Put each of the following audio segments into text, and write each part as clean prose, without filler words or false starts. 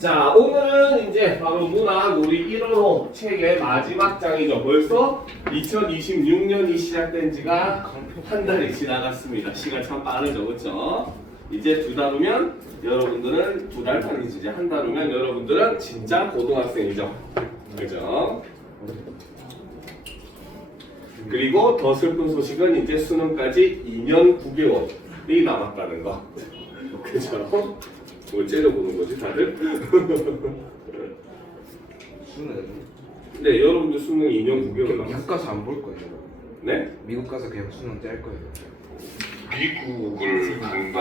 자, 오늘은 이제 바로 문학 우리 1호로 책의 마지막 장이죠. 벌써 2026년이 시작된 지가 한 달이 지나갔습니다. 시간 참 빠르죠, 그렇죠? 이제 두 달 후면 여러분들은 두 달 반이지, 이제 한 달 후면 여러분들은 진짜 고등학생이죠, 그죠? 그리고 더 슬픈 소식은 이제 수능까지 2년 9개월이 남았다는 거, 그죠? 뭘 째려보는 거지 다들? 수능 네, 여러분들 수능 2년 9개월 미국 남았어요. 가서 안 볼 거예요. 네? 미국 가서 그냥 수능 짤 거예요. 미국을 간다.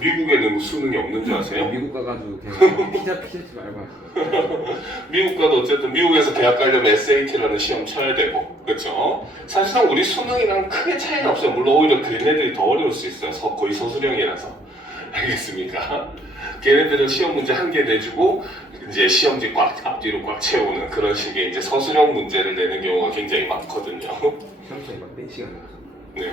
미국에는 수능이 없는지 아세요? 미국 가가지고 그냥 피자 말고 하세요. 미국 가도 어쨌든 미국에서 대학 가려면 SAT라는 시험 쳐야 되고, 그렇죠? 사실상 우리 수능이랑 크게 차이는 없어요. 물론 오히려 걔네들이 더 어려울 수 있어요. 거의 서술형이라서. 알겠습니까? 걔네들은 시험 문제 한 개 내주고 이제 시험지 꽉 앞뒤로 꽉 채우는 그런 식의 이제 서술형 문제를 내는 경우가 굉장히 많거든요. 시험장이 막 4시간 네.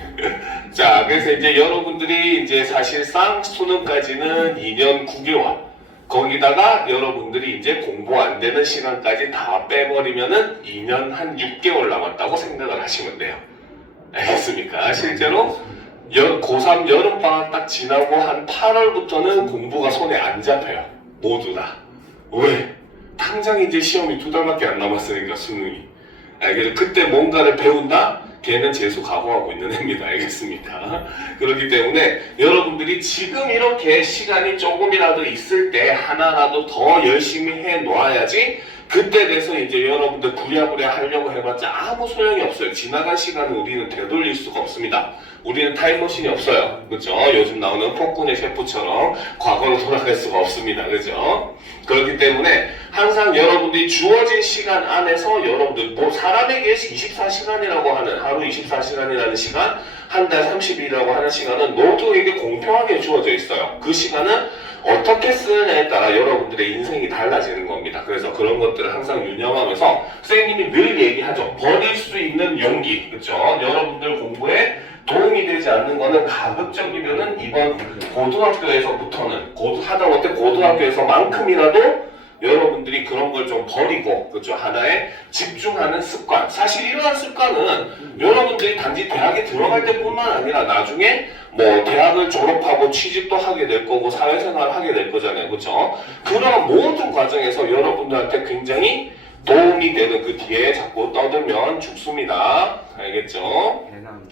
자, 그래서 이제 여러분들이 이제 사실상 수능까지는 2년 9개월. 거기다가 여러분들이 이제 공부 안 되는 시간까지 다 빼버리면은 2년 한 6개월 남았다고 생각을 하시면 돼요. 알겠습니까? 실제로 고3 여름방학 딱 지나고 한 8월부터는 공부가 손에 안 잡혀요. 모두 다. 왜? 당장 이제 시험이 2달밖에 안 남았으니까 수능이. 그래서 그때 뭔가를 배운다? 걔는 재수 각오하고 있는 애입니다. 알겠습니까? 그렇기 때문에 여러분들이 지금 이렇게 시간이 조금이라도 있을 때 하나라도 더 열심히 해 놓아야지 그때 돼서 이제 여러분들 부랴부랴 하려고 해봤자 아무 소용이 없어요. 지나간 시간은 우리는 되돌릴 수가 없습니다. 우리는 타임머신이 없어요. 그렇죠? 요즘 나오는 폭군의 셰프처럼 과거로 돌아갈 수가 없습니다. 그렇죠? 그렇기 때문에 항상 여러분들이 주어진 시간 안에서 여러분들 뭐 사람에게 24시간이라고 하는 하루 24시간이라는 시간, 한 달 30일이라고 하는 시간은 모두에게 공평하게 주어져 있어요. 그 시간은 어떻게 쓰느냐에 따라 여러분들의 인생이 달라지는 겁니다. 그래서 그런 것들을 항상 유념하면서 선생님이 늘 얘기하죠. 버릴 수 있는 용기, 그렇죠? 여러분들 공부에 도움이 되지 않는 거는 가급적이면은 이번 고등학교에서부터는 하다못해 고등학교에서만큼이라도 여러분들이 그런 걸 좀 버리고, 그렇죠? 하나에 집중하는 습관. 사실 이러한 습관은 여러분들이 단지 대학에 들어갈 때뿐만 아니라 나중에 뭐 대학을 졸업하고 취직도 하게 될 거고 사회생활을 하게 될 거잖아요, 그렇죠? 그런 모든 과정에서 여러분들한테 굉장히 도움이 되는 그 뒤에 자꾸 떠들면 죽습니다. 알겠죠? 배남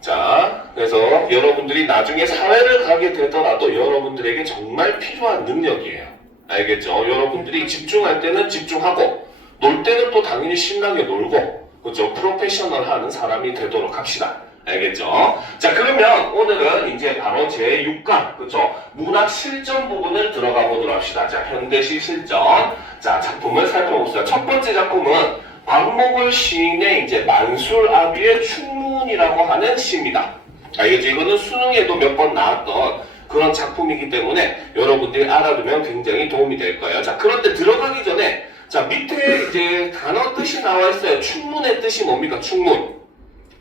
자, 그래서 여러분들이 나중에 사회를 가게 되더라도 여러분들에게 정말 필요한 능력이에요. 알겠죠? 여러분들이 집중할 때는 집중하고 놀 때는 또 당연히 신나게 놀고, 그렇죠? 프로페셔널 하는 사람이 되도록 합시다. 알겠죠? 자, 그러면 오늘은 이제 바로 제6강, 그렇죠? 문학 실전 부분을 들어가 보도록 합시다. 자, 현대시 실전. 자, 작품을 살펴봅시다. 첫 번째 작품은 박목을 시인의 이제 만술아비의 충문이라고 하는 시입니다. 알겠죠? 이거는 수능에도 몇 번 나왔던 그런 작품이기 때문에 여러분들이 알아두면 굉장히 도움이 될 거예요. 자, 그런데 들어가기 전에 자, 밑에 이제 단어 뜻이 나와 있어요. 충문의 뜻이 뭡니까? 충문.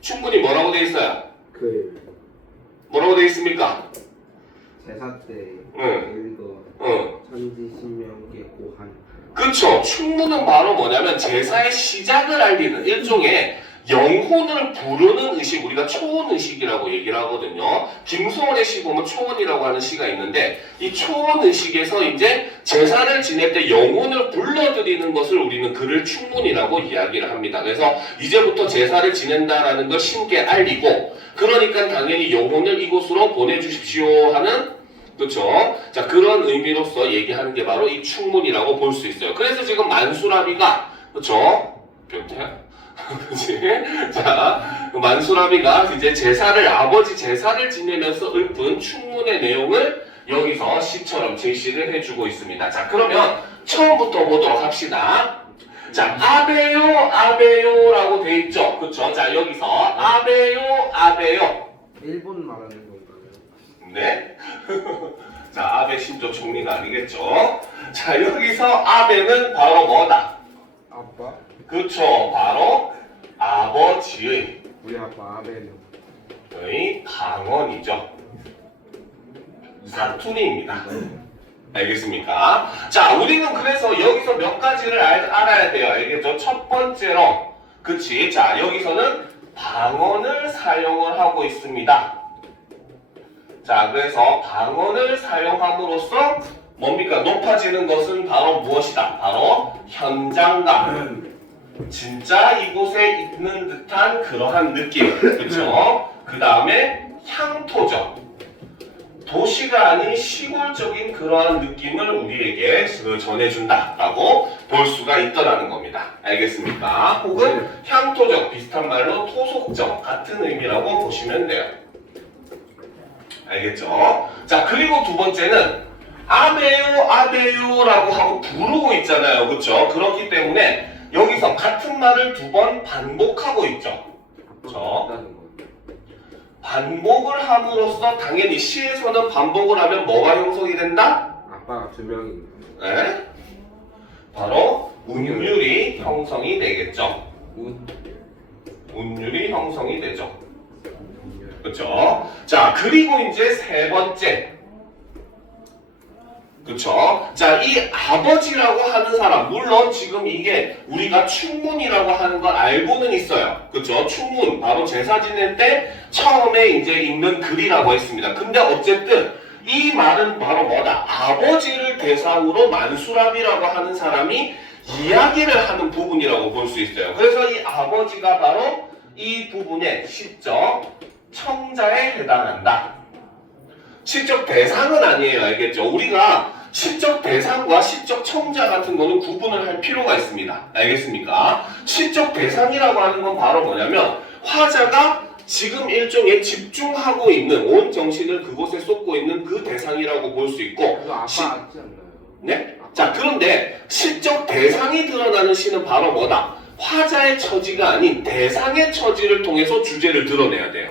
충문이 뭐라고 되어 있어요? 뭐라고 되어 있습니까? 제사 때 응. 읽어 천지신명계 고한. 그렇죠. 충문은 바로 뭐냐면 제사의 시작을 알리는 일종의 영혼을 부르는 의식, 우리가 초혼의식이라고 얘기를 하거든요. 김소월의 시 보면 초혼이라고 하는 시가 있는데 이 초혼의식에서 이제 제사를 지낼 때 영혼을 불러들이는 것을 우리는 그를 충문이라고 이야기를 합니다. 그래서 이제부터 제사를 지낸다라는 걸 신께 알리고, 그러니까 당연히 영혼을 이곳으로 보내주십시오 하는, 그렇죠? 자, 그런 의미로서 얘기하는 게 바로 이 충문이라고 볼 수 있어요. 그래서 지금 만수라비가, 그렇죠? 변태야? 그치? 자, 만수라비가 이제 아버지 제사를 지내면서 읊은 충문의 내용을 여기서 시처럼 제시를 해주고 있습니다. 자, 그러면 처음부터 보도록 합시다. 자, 아베요라고 돼 있죠? 그쵸? 자, 여기서 아베요. 일본 말하는 건가요? 네? 자, 아베 신조 총리가 아니겠죠? 자, 여기서 아베는 바로 뭐다? 아빠? 그쵸, 바로 아버지의 우리 아빠 아베는 방언이죠. 사투리입니다. 알겠습니까? 자, 우리는 그래서 여기서 몇 가지를 알아야 돼요. 알겠죠? 첫 번째로, 그치? 자, 여기서는 방언을 사용을 하고 있습니다. 자, 그래서 방언을 사용함으로써 뭡니까? 높아지는 것은 바로 무엇이다? 바로 현장감. 진짜 이곳에 있는 듯한 그러한 느낌. 그쵸? 그 다음에 향토적. 도시가 아닌 시골적인 그러한 느낌을 우리에게 전해준다라고 볼 수가 있더라는 겁니다. 알겠습니까? 혹은 향토적, 비슷한 말로 토속적 같은 의미라고 보시면 돼요. 알겠죠? 자, 그리고 두 번째는 아베요, 아베요라고 하고 부르고 있잖아요. 그렇죠? 그렇기 때문에 여기서 같은 말을 두 번 반복하고 있죠. 그렇죠? 반복을 함으로써 당연히 시에서는 반복을 하면 뭐가 형성이 된다? 아빠가 두 명이. 네? 바로 운율이 형성이 되겠죠. 운율이 형성이 되죠. 그렇죠? 자, 그리고 이제 세 번째. 그쵸? 자, 이 아버지라고 하는 사람, 물론 지금 이게 우리가 충문이라고 하는 걸 알고는 있어요. 그쵸? 충문, 바로 제사 지낼 때 처음에 이제 읽는 글이라고 했습니다. 근데 어쨌든 이 말은 바로 뭐다? 아버지를 대상으로 만수랍이라고 하는 사람이 이야기를 하는 부분이라고 볼 수 있어요. 그래서 이 아버지가 바로 이 부분의 시적 청자에 해당한다. 시적 대상은 아니에요. 알겠죠? 우리가 시적 대상과 시적 청자 같은 거는 구분을 할 필요가 있습니다. 알겠습니까? 시적 대상이라고 하는 건 바로 뭐냐면 화자가 지금 일종의 집중하고 있는 온 정신을 그곳에 쏟고 있는 그 대상이라고 볼 수 있고 그거 아빠 같지 않나요? 네? 자, 그런데 시적 대상이 드러나는 시는 바로 뭐다? 화자의 처지가 아닌 대상의 처지를 통해서 주제를 드러내야 돼요.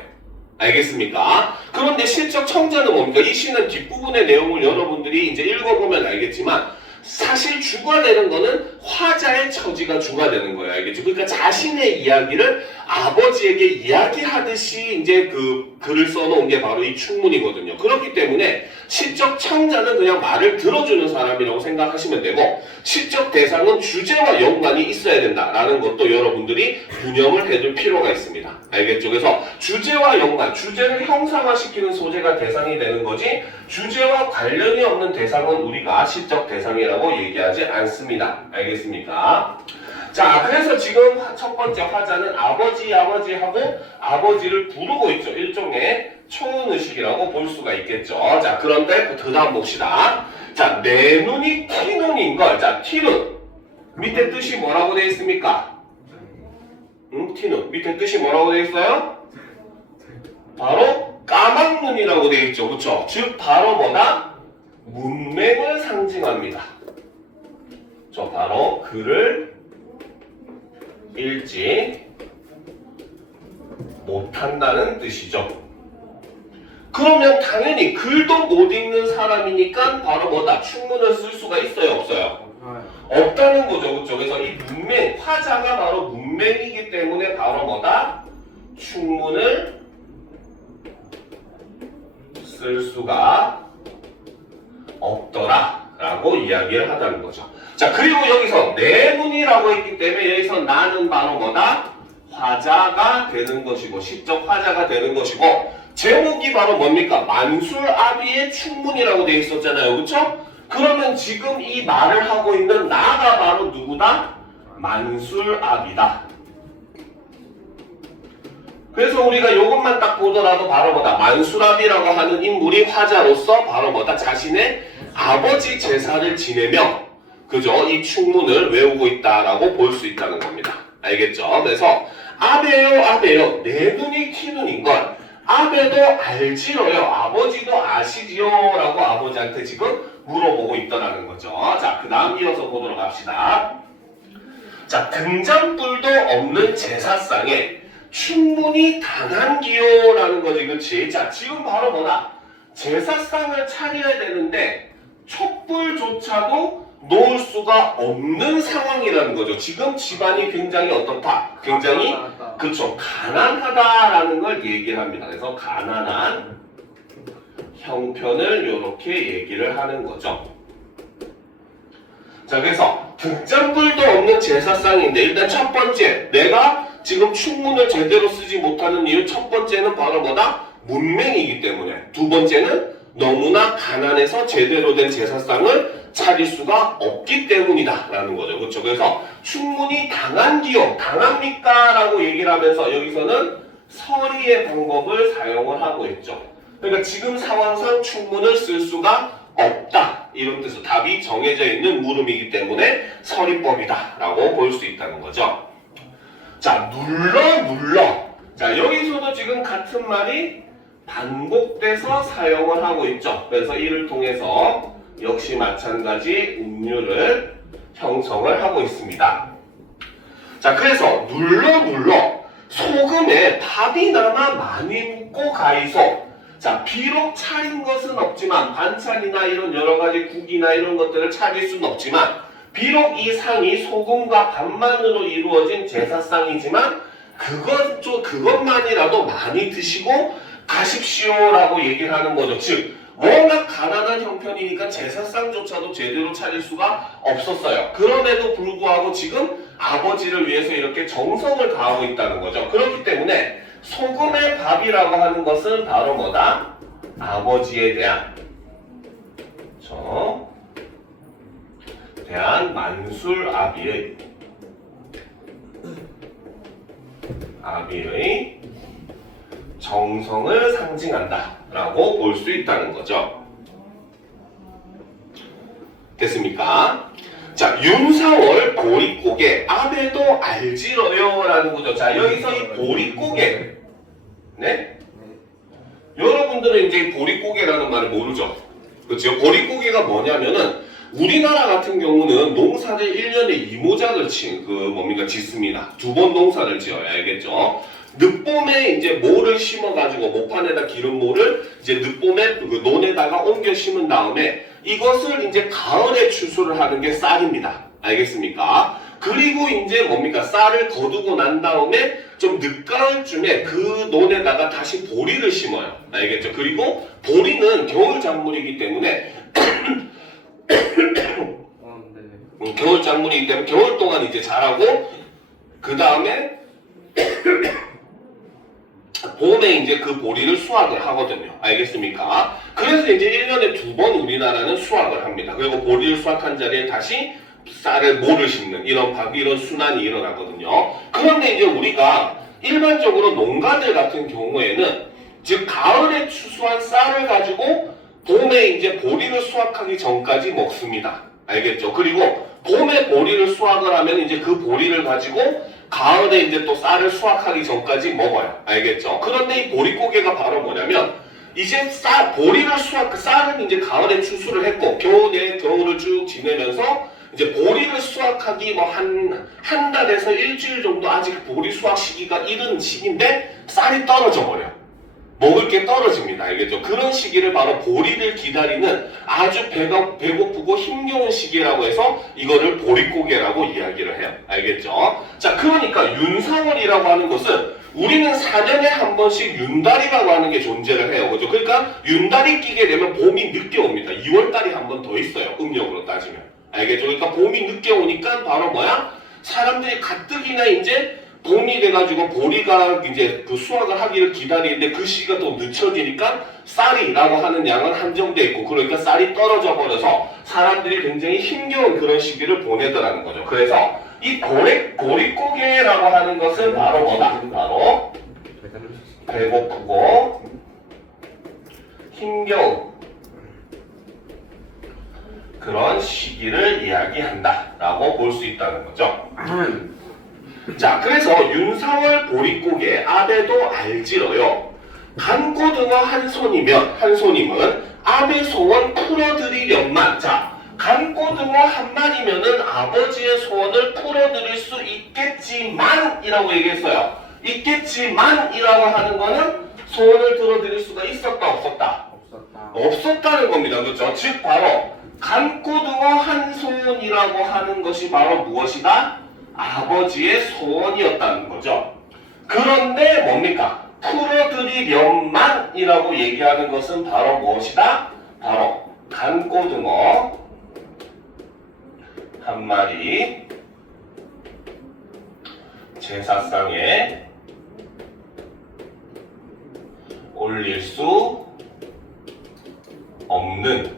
알겠습니까? 그런데 실적 청자는 뭡니까? 이 시는 뒷부분의 내용을 여러분들이 이제 읽어보면 알겠지만 사실 주가 되는 거는 화자의 처지가 주가 되는 거예요. 알겠죠? 그러니까 자신의 이야기를 아버지에게 이야기하듯이 이제 그 글을 써놓은 게 바로 이 충문이거든요. 그렇기 때문에 시적 청자는 그냥 말을 들어주는 사람이라고 생각하시면 되고 시적 대상은 주제와 연관이 있어야 된다라는 것도 여러분들이 분명을 해둘 필요가 있습니다. 알겠죠? 그래서 주제와 연관, 주제를 형상화시키는 소재가 대상이 되는 거지 주제와 관련이 없는 대상은 우리가 시적 대상이라고 얘기하지 않습니다. 알겠습니까? 자, 그래서 지금 첫 번째 화자는 아버지 하고 아버지를 부르고 있죠. 일종의 초음의식이라고 볼 수가 있겠죠. 자, 그런데 그 다음 봅시다. 자, 내 눈이 티눈인 걸. 자, 티눈. 밑에 뜻이 뭐라고 되어 있습니까? 티눈. 밑에 뜻이 뭐라고 되어 있어요? 바로 까막눈이라고 되어 있죠. 그렇죠? 즉, 바로 뭐다? 문맹을 상징합니다. 저 바로 글을 읽지 못한다는 뜻이죠. 그러면 당연히 글도 못 읽는 사람이니까 바로 뭐다? 충문을 쓸 수가 있어요? 없어요? 없다는 거죠. 그렇죠? 그래서 이 문맹, 화자가 바로 문맹이기 때문에 바로 뭐다? 충문을 쓸 수가 없더라 라고 이야기를 하다는 거죠. 자, 그리고 여기서 내문이라고 했기 때문에 여기서 나는 바로 뭐다? 화자가 되는 것이고 시적 화자가 되는 것이고 제목이 바로 뭡니까? 만술아비의 충문이라고 되어 있었잖아요. 그렇죠? 그러면 지금 이 말을 하고 있는 나가 바로 누구다? 만술아비다. 그래서 우리가 이것만 딱 보더라도 바로 뭐다? 만술아비라고 하는 인물이 화자로서 바로 뭐다? 자신의 아버지 제사를 지내며 그죠? 이 충문을 외우고 있다라고 볼 수 있다는 겁니다. 알겠죠? 그래서 아베요 내 눈이 티눈인 걸 아베도 알지로요 아버지도 아시지요 라고 아버지한테 지금 물어보고 있더라는 거죠. 자, 그 다음 이어서 보도록 합시다. 자, 등잔불도 없는 제사상에 충문이 당한기요 라는 거지. 그치? 자, 지금 바로 뭐다? 제사상을 차려야 되는데 촛불조차도 놓을 수가 없는 상황이라는 거죠. 지금 집안이 굉장히 어떻다? 굉장히 그렇죠. 가난하다라는 걸 얘기를 합니다. 그래서 가난한 형편을 이렇게 얘기를 하는 거죠. 자, 그래서 등잔불도 없는 제사상인데 일단 첫 번째, 내가 지금 충문을 제대로 쓰지 못하는 이유 첫 번째는 바로 뭐다? 문맹이기 때문에. 두 번째는 너무나 가난해서 제대로 된 제사상을 차릴 수가 없기 때문이다 라는 거죠. 그렇죠? 그래서 충문이 당한기요, 당합니까? 라고 얘기를 하면서 여기서는 서리의 방법을 사용을 하고 있죠. 그러니까 지금 상황상 충문을 쓸 수가 없다 이런 뜻으로 답이 정해져 있는 물음이기 때문에 서리법이다 라고 볼 수 있다는 거죠. 자, 눌러. 자, 여기서도 지금 같은 말이 반복돼서 사용을 하고 있죠. 그래서 이를 통해서 역시 마찬가지 음률을 형성을 하고 있습니다. 자, 그래서 눌러 소금에 밥이나마 많이 묻고 가이소. 자, 비록 차린 것은 없지만 반찬이나 이런 여러 가지 국이나 이런 것들을 차릴 수는 없지만 비록 이 상이 소금과 밥만으로 이루어진 제사상이지만 그것만이라도 많이 드시고 가십시오라고 얘기를 하는 거죠. 즉 워낙 가난한 형편이니까 제사상조차도 제대로 차릴 수가 없었어요. 그럼에도 불구하고 지금 아버지를 위해서 이렇게 정성을 다하고 있다는 거죠. 그렇기 때문에 소금의 밥이라고 하는 것은 바로 뭐다? 아버지에 대한 만술아비의 정성을 상징한다 라고 볼 수 있다는 거죠. 됐습니까? 자, 윤사월 보릿고개 아베도 알지러요 라는 거죠. 자, 여기서 이 보릿고개, 네? 여러분들은 이제 보릿고개라는 말을 모르죠. 그렇죠? 보릿고개가 뭐냐면은 우리나라 같은 경우는 농사를 1년에 이모작을 짓습니다. 두 번 농사를 지어야 알겠죠? 늦봄에 이제 모를 심어가지고 모판에다 기른 모를 이제 늦봄에 그 논에다가 옮겨 심은 다음에 이것을 이제 가을에 추수를 하는 게 쌀입니다. 알겠습니까? 그리고 이제 쌀을 거두고 난 다음에 좀 늦가을쯤에 그 논에다가 다시 보리를 심어요. 알겠죠? 그리고 보리는 겨울 작물이기 때문에 겨울 작물이기 때문에 겨울 동안 이제 자라고 그 다음에 봄에 이제 그 보리를 수확을 하거든요. 알겠습니까? 그래서 이제 1년에 2번 우리나라는 수확을 합니다. 그리고 보리를 수확한 자리에 다시 모를 심는 이런 순환이 일어나거든요. 그런데 이제 우리가 일반적으로 농가들 같은 경우에는 즉 가을에 추수한 쌀을 가지고 봄에 이제 보리를 수확하기 전까지 먹습니다. 알겠죠? 그리고 봄에 보리를 수확을 하면 이제 그 보리를 가지고 가을에 이제 또 쌀을 수확하기 전까지 먹어요. 알겠죠? 그런데 이 보릿고개가 바로 뭐냐면 이제 쌀은 이제 가을에 추수를 했고 겨울을 쭉 지내면서 이제 보리를 수확하기 한 달에서 일주일 정도 아직 보리 수확 시기가 이른 시기인데 쌀이 떨어져 버려요. 먹을 게 떨어집니다. 알겠죠? 그런 시기를 바로 보리를 기다리는 아주 배고프고 힘겨운 시기라고 해서 이거를 보릿고개라고 이야기를 해요. 알겠죠? 자, 그러니까 윤사월이라고 하는 것은 우리는 4년에 한 번씩 윤달이라고 하는 게 존재를 해요. 그죠? 그러니까 윤달이 끼게 되면 봄이 늦게 옵니다. 2월달이 한 번 더 있어요. 음력으로 따지면. 알겠죠? 그러니까 봄이 늦게 오니까 바로 사람들이 가뜩이나 이제 봄이 돼가지고 보리가 이제 그 수확을 하기를 기다리는데 그 시기가 또 늦춰지니까 쌀이라고 하는 양은 한정돼 있고 그러니까 쌀이 떨어져 버려서 사람들이 굉장히 힘겨운 그런 시기를 보내더라는 거죠. 그래서 이 보릿고개라고 하는 것은 바로 뭐다? 바로 배고프고 힘겨운 그런 시기를 이야기한다라고 볼 수 있다는 거죠. 자, 그래서 윤사월 보릿고개 아베도 알지러요. 간고등어 한 손이면 아베 소원 풀어드리련만. 자, 간고등어 한 마리면은 아버지의 소원을 풀어드릴 수 있겠지만 이라고 얘기했어요. 있겠지만이라고 하는 거는 소원을 들어드릴 수가 있었다 없었다? 없었다는 겁니다. 그렇죠? 즉 바로 간고등어 한 손이라고 하는 것이 바로 무엇이다? 아버지의 소원이었다는 거죠. 그런데 뭡니까? 풀어드리련만이라고 얘기하는 것은 바로 무엇이다? 바로 간고등어 한 마리 제사상에 올릴 수 없는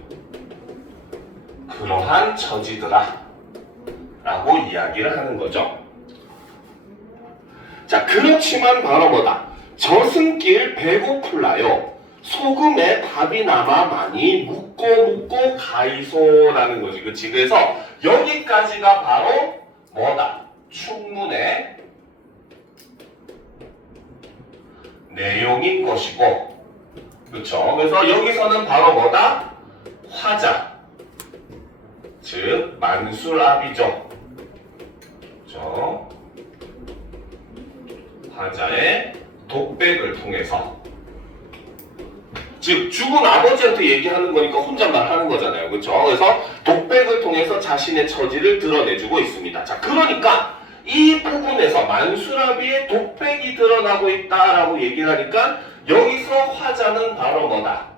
그러한 처지더라 라고 이야기를 하는 거죠. 자, 그렇지만 바로 뭐다? 저승길 배고플라요. 소금에 밥이 남아 많이 묻고 가이소라는 거지. 그치? 그래서 여기까지가 바로 뭐다? 충문의 내용인 것이고, 그쵸? 그래서 여기서는 바로 뭐다? 화자, 즉 만술압이죠. 그쵸? 화자의 독백을 통해서, 즉 죽은 아버지한테 얘기하는 거니까 혼잣말 하는 거잖아요. 그렇죠? 그래서 독백을 통해서 자신의 처지를 드러내주고 있습니다. 자, 그러니까 이 부분에서 만수라비의 독백이 드러나고 있다라고 얘기를 하니까 여기서 화자는 바로 뭐다?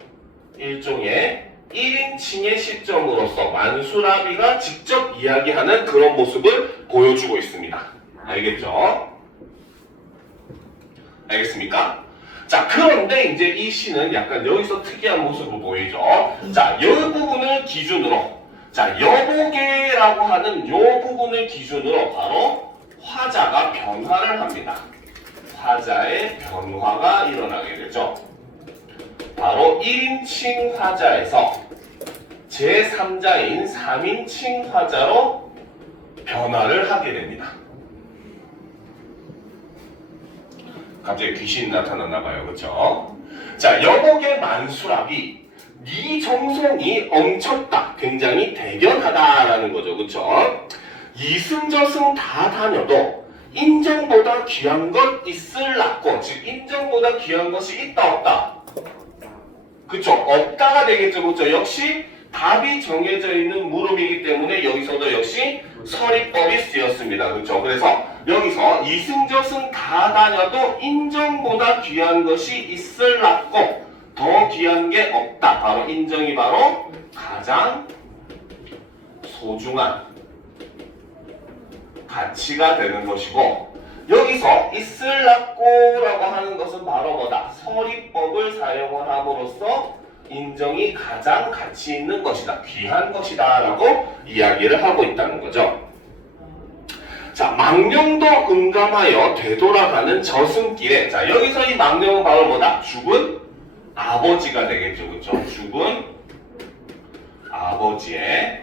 일종의 1인칭의 시점으로서 만수라비가 직접 이야기하는 그런 모습을 보여주고 있습니다. 알겠죠? 알겠습니까? 자, 그런데 이제 이 시는 약간 여기서 특이한 모습을 보이죠. 자, 이 부분을 기준으로, 자, 여보게라고 하는 이 부분을 기준으로 바로 화자가 변화를 합니다. 화자의 변화가 일어나게 되죠. 바로 1인칭 화자에서 제3자인 3인칭 화자로 변화를 하게 됩니다. 갑자기 귀신이 나타났나봐요. 그쵸? 자, 여복의 만수랍이 네 정성이 엄쳤다. 굉장히 대견하다라는 거죠. 그쵸? 이승저승 다 다녀도 인정보다 귀한 것 있을라고. 즉 인정보다 귀한 것이 있다 없다. 그쵸? 없다가 되겠죠. 그쵸? 역시 답이 정해져 있는 물음이기 때문에 여기서도 역시 서리법이 쓰였습니다. 그쵸? 그래서 여기서 이승저승 다 다녀도 인정보다 귀한 것이 있을라고. 더 귀한 게 없다. 바로 인정이 바로 가장 소중한 가치가 되는 것이고, 여기서 있을라고라고 하는 것은 바로 뭐다? 서리법을 사용을 함으로써 인정이 가장 가치 있는 것이다. 귀한 것이다. 라고 이야기를 하고 있다는 거죠. 자, 망령도 응감하여 되돌아가는 저승길에, 자, 여기서 이 망령은 바로 뭐다? 죽은 아버지가 되겠죠. 그쵸? 죽은 아버지의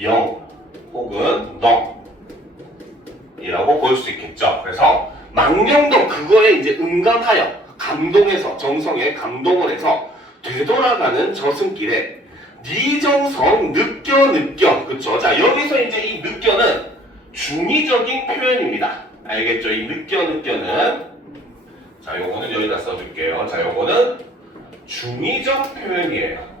영 혹은 넉이라고 볼 수 있겠죠. 그래서 망령도 그거에 이제 응감하여 감동해서, 정성에 감동을 해서 되돌아가는 저승길에 네 정성 느껴. 그쵸? 자, 여기서 이제 이 느껴는 중의적인 표현입니다. 알겠죠? 이 느껴는, 자, 요거는 여기다 써줄게요. 자, 요거는 중의적 표현이에요.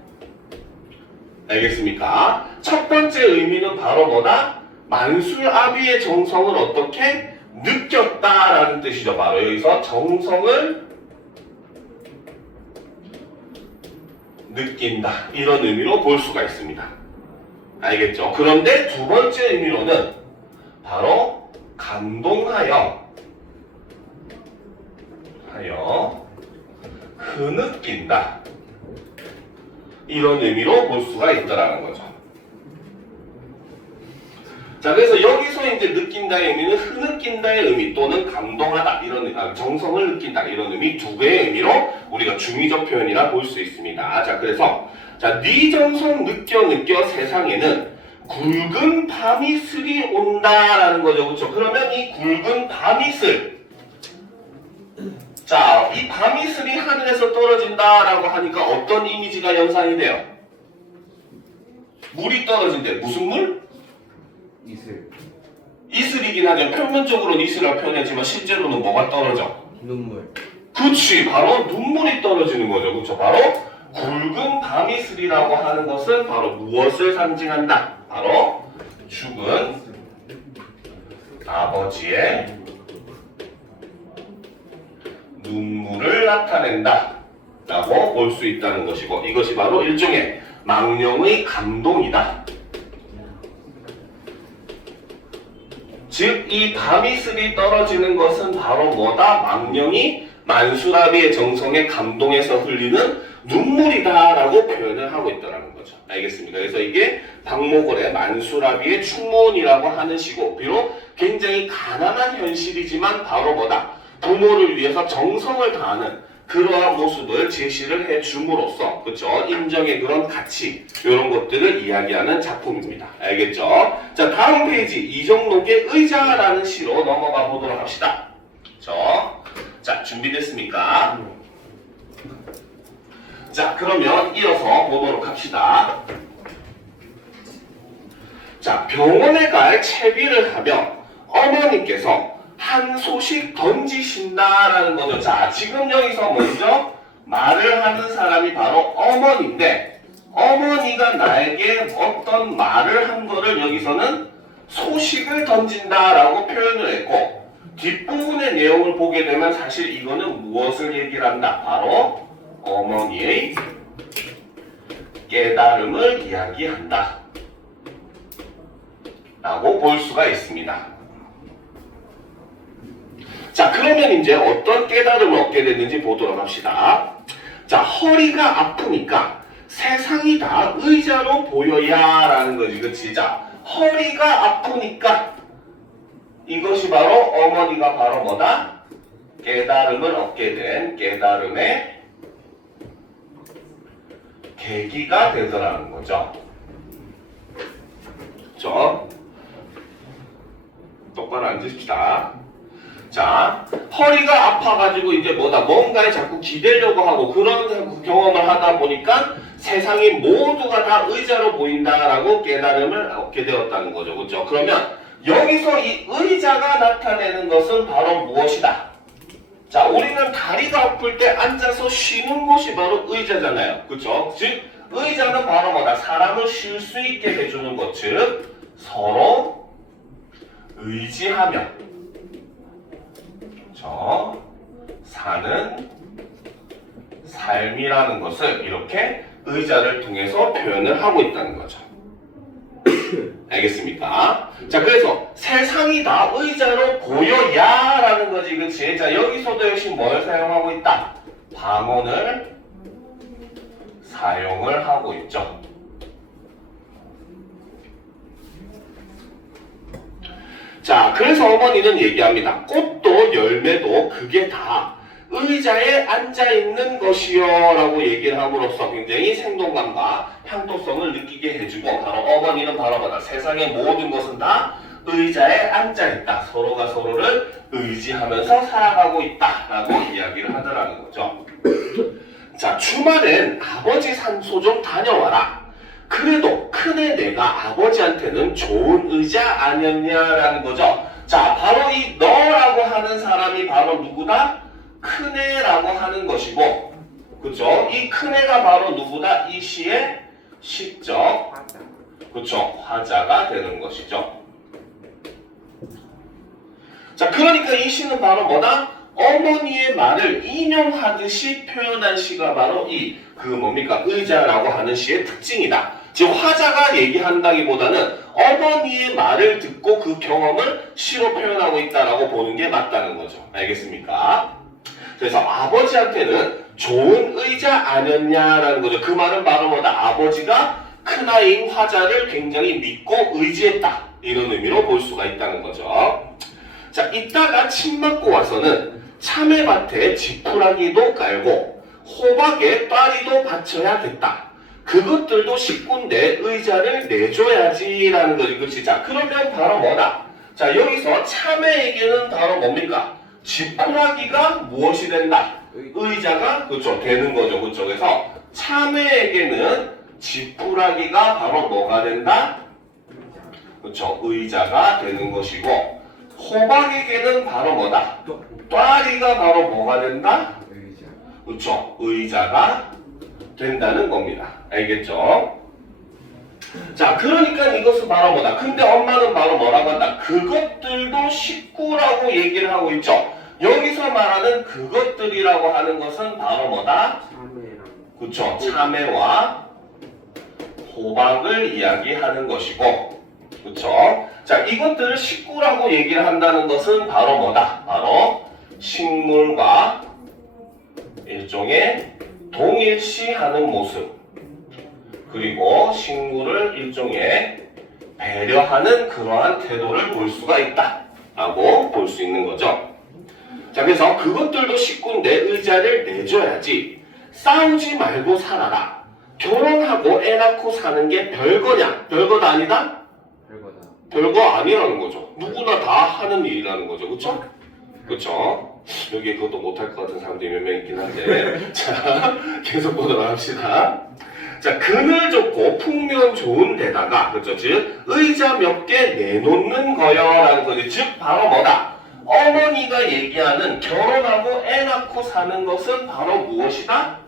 알겠습니까? 첫 번째 의미는 바로 뭐다? 만술아비의 정성을 어떻게 느꼈다라는 뜻이죠. 바로 여기서 정성을 느낀다. 이런 의미로 볼 수가 있습니다. 알겠죠? 그런데 두 번째 의미로는 바로 감동하여 흐느낀다. 이런 의미로 볼 수가 있다라는 거죠. 자, 그래서 여기서 이제 느낀다의 의미는 흐느낀다의 의미 또는 감동하다 이런 정성을 느낀다 이런 의미 두 개의 의미로 우리가 중의적 표현이라 볼 수 있습니다. 자, 그래서 자, 네 정성 느껴 세상에는 굵은 밤이슬이 온다라는 거죠. 그렇죠? 그러면 이 굵은 밤이슬, 자, 이 밤이슬이 하늘에서 떨어진다라고 하니까 어떤 이미지가 연상이 돼요? 물이 떨어진대. 무슨 물? 이슬. 이슬이긴 하죠. 표면적으로는 이슬이라고 표현하지만 실제로는 뭐가 떨어져? 눈물. 그치, 바로 눈물이 떨어지는 거죠. 그쵸? 바로 굵은 밤이슬이라고 하는 것은 바로 무엇을 상징한다? 바로 죽은 아버지의 눈물을 나타낸다 라고 볼 수 있다는 것이고, 이것이 바로 일종의 망령의 감동이다 즉 이 담이슬이 떨어지는 것은 바로 뭐다? 망령이 만수라비의 정성에 감동해서 흘리는 눈물이다라고 표현을 하고 있다는 거죠. 알겠습니다. 그래서 이게 박모걸의 만수라비의 충문이라고 하는 시고, 비록 굉장히 가난한 현실이지만 바로 뭐다? 부모를 위해서 정성을 다하는 그러한 모습을 제시를 해줌으로써, 그렇죠? 인정의 그런 가치, 이런 것들을 이야기하는 작품입니다. 알겠죠? 자, 다음 페이지 이정록의 의자라는 시로 넘어가 보도록 합시다. 그렇죠? 자, 준비됐습니까? 자, 그러면 이어서 보도록 합시다. 자, 병원에 갈 채비를 하며 어머니께서 한 소식 던지신다라는 거죠. 자, 지금 여기서 먼저 말을 하는 사람이 바로 어머니인데, 어머니가 나에게 어떤 말을 한 거를 여기서는 소식을 던진다라고 표현을 했고, 뒷부분의 내용을 보게 되면 사실 이거는 무엇을 얘기를 한다? 바로 어머니의 깨달음을 이야기한다 라고 볼 수가 있습니다. 자, 그러면 이제 어떤 깨달음을 얻게 됐는지 보도록 합시다. 자, 허리가 아프니까 세상이 다 의자로 보여야 라는 거지, 그치? 자, 허리가 아프니까 이것이 바로 어머니가 바로 뭐다? 깨달음을 얻게 된 깨달음의 계기가 되더라는 거죠. 그렇죠? 똑바로 앉으십시다. 자, 허리가 아파가지고 이제 뭐다? 뭔가에 자꾸 기대려고 하고 그런 경험을 하다 보니까 세상이 모두가 다 의자로 보인다라고 깨달음을 얻게 되었다는 거죠. 그렇죠? 그러면 여기서 이 의자가 나타내는 것은 바로 무엇이다? 자, 우리는 다리가 아플 때 앉아서 쉬는 곳이 바로 의자잖아요. 그렇죠? 즉 의자는 바로 뭐다? 사람을 쉴 수 있게 해주는 것, 즉 서로 의지하며 사는 삶이라는 것을 이렇게 의자를 통해서 표현을 하고 있다는 거죠. 알겠습니까? 자, 그래서 세상이 다 의자로 보여야 라는 거지, 그치? 자, 여기서도 역시 뭘 사용하고 있다? 방언을 사용을 하고 있죠. 자, 그래서 어머니는 얘기합니다. 꽃도 열매도 그게 다 의자에 앉아있는 것이요 라고 얘기를 함으로써 굉장히 생동감과 향토성을 느끼게 해주고, 바로 어머니는 바로 뭐다? 세상의 모든 것은 다 의자에 앉아있다. 서로가 서로를 의지하면서 살아가고 있다 라고 이야기를 하더라는 거죠. 자, 주말엔 아버지 산소 좀 다녀와라. 그래도 큰애 내가 아버지한테는 좋은 의자 아니었냐라는 거죠. 자, 바로 이 너라고 하는 사람이 바로 누구다? 큰애라고 하는 것이고, 그쵸? 이 큰애가 바로 누구다? 이 시의 시적, 그쵸? 화자가 되는 것이죠. 자, 그러니까 이 시는 바로 뭐다? 어머니의 말을 인용하듯이 표현한 시가 바로 뭡니까? 의자라고 하는 시의 특징이다. 즉, 화자가 얘기한다기보다는 어머니의 말을 듣고 그 경험을 시로 표현하고 있다라고 보는 게 맞다는 거죠. 알겠습니까? 그래서 아버지한테는 좋은 의자 아니었냐라는 거죠. 그 말은 바로 뭐다? 아버지가 큰아이인 화자를 굉장히 믿고 의지했다. 이런 의미로 볼 수가 있다는 거죠. 자, 이따가 침 맞고 와서는 참외밭에 지푸라기도 깔고 호박에 빠리도 받쳐야겠다. 그것들도 식구인데 의자를 내줘야지라는 거지. 그치? 자, 그러면 바로 뭐다? 자, 여기서 참외에게는 바로 뭡니까? 지푸라기가 무엇이 된다? 의자가 그쵸 되는 거죠. 그쵸? 그래서 참외에게는 지푸라기가 바로 뭐가 된다? 그쵸? 의자가 되는 것이고, 호박에게는 바로 뭐다? 꽈리가 바로 뭐가 된다? 그쵸? 의자가 된다는 겁니다. 알겠죠? 자, 그러니까 이것은 바로 뭐다? 근데 엄마는 바로 뭐라고 한다? 그것들도 식구라고 얘기를 하고 있죠. 여기서 말하는 그것들이라고 하는 것은 바로 뭐다? 그쵸? 참외와 호박을 이야기하는 것이고, 그쵸? 자, 이것들을 식구라고 얘기를 한다는 것은 바로 뭐다? 바로 식물과 일종의 동일시하는 모습, 그리고 식물을 일종의 배려하는 그러한 태도를 볼 수가 있다 라고 볼 수 있는 거죠. 자, 그래서 그것들도 식구인데 의자를 내줘야지. 싸우지 말고 살아라. 결혼하고 애 낳고 사는 게 별거냐? 별거다 아니다? 별거다. 별거 아니라는 거죠. 누구나 다 하는 일이라는 거죠. 그쵸? 그쵸? 여기에 그것도 못할 것 같은 사람들이 몇 명 있긴 한데. 자, 계속 보도록 합시다. 자, 그늘 좋고 풍경 좋은 데다가, 그쵸? 즉, 의자 몇 개 내놓는 거여라는 거지. 즉, 바로 뭐다? 어머니가 얘기하는 결혼하고 애 낳고 사는 것은 바로 무엇이다?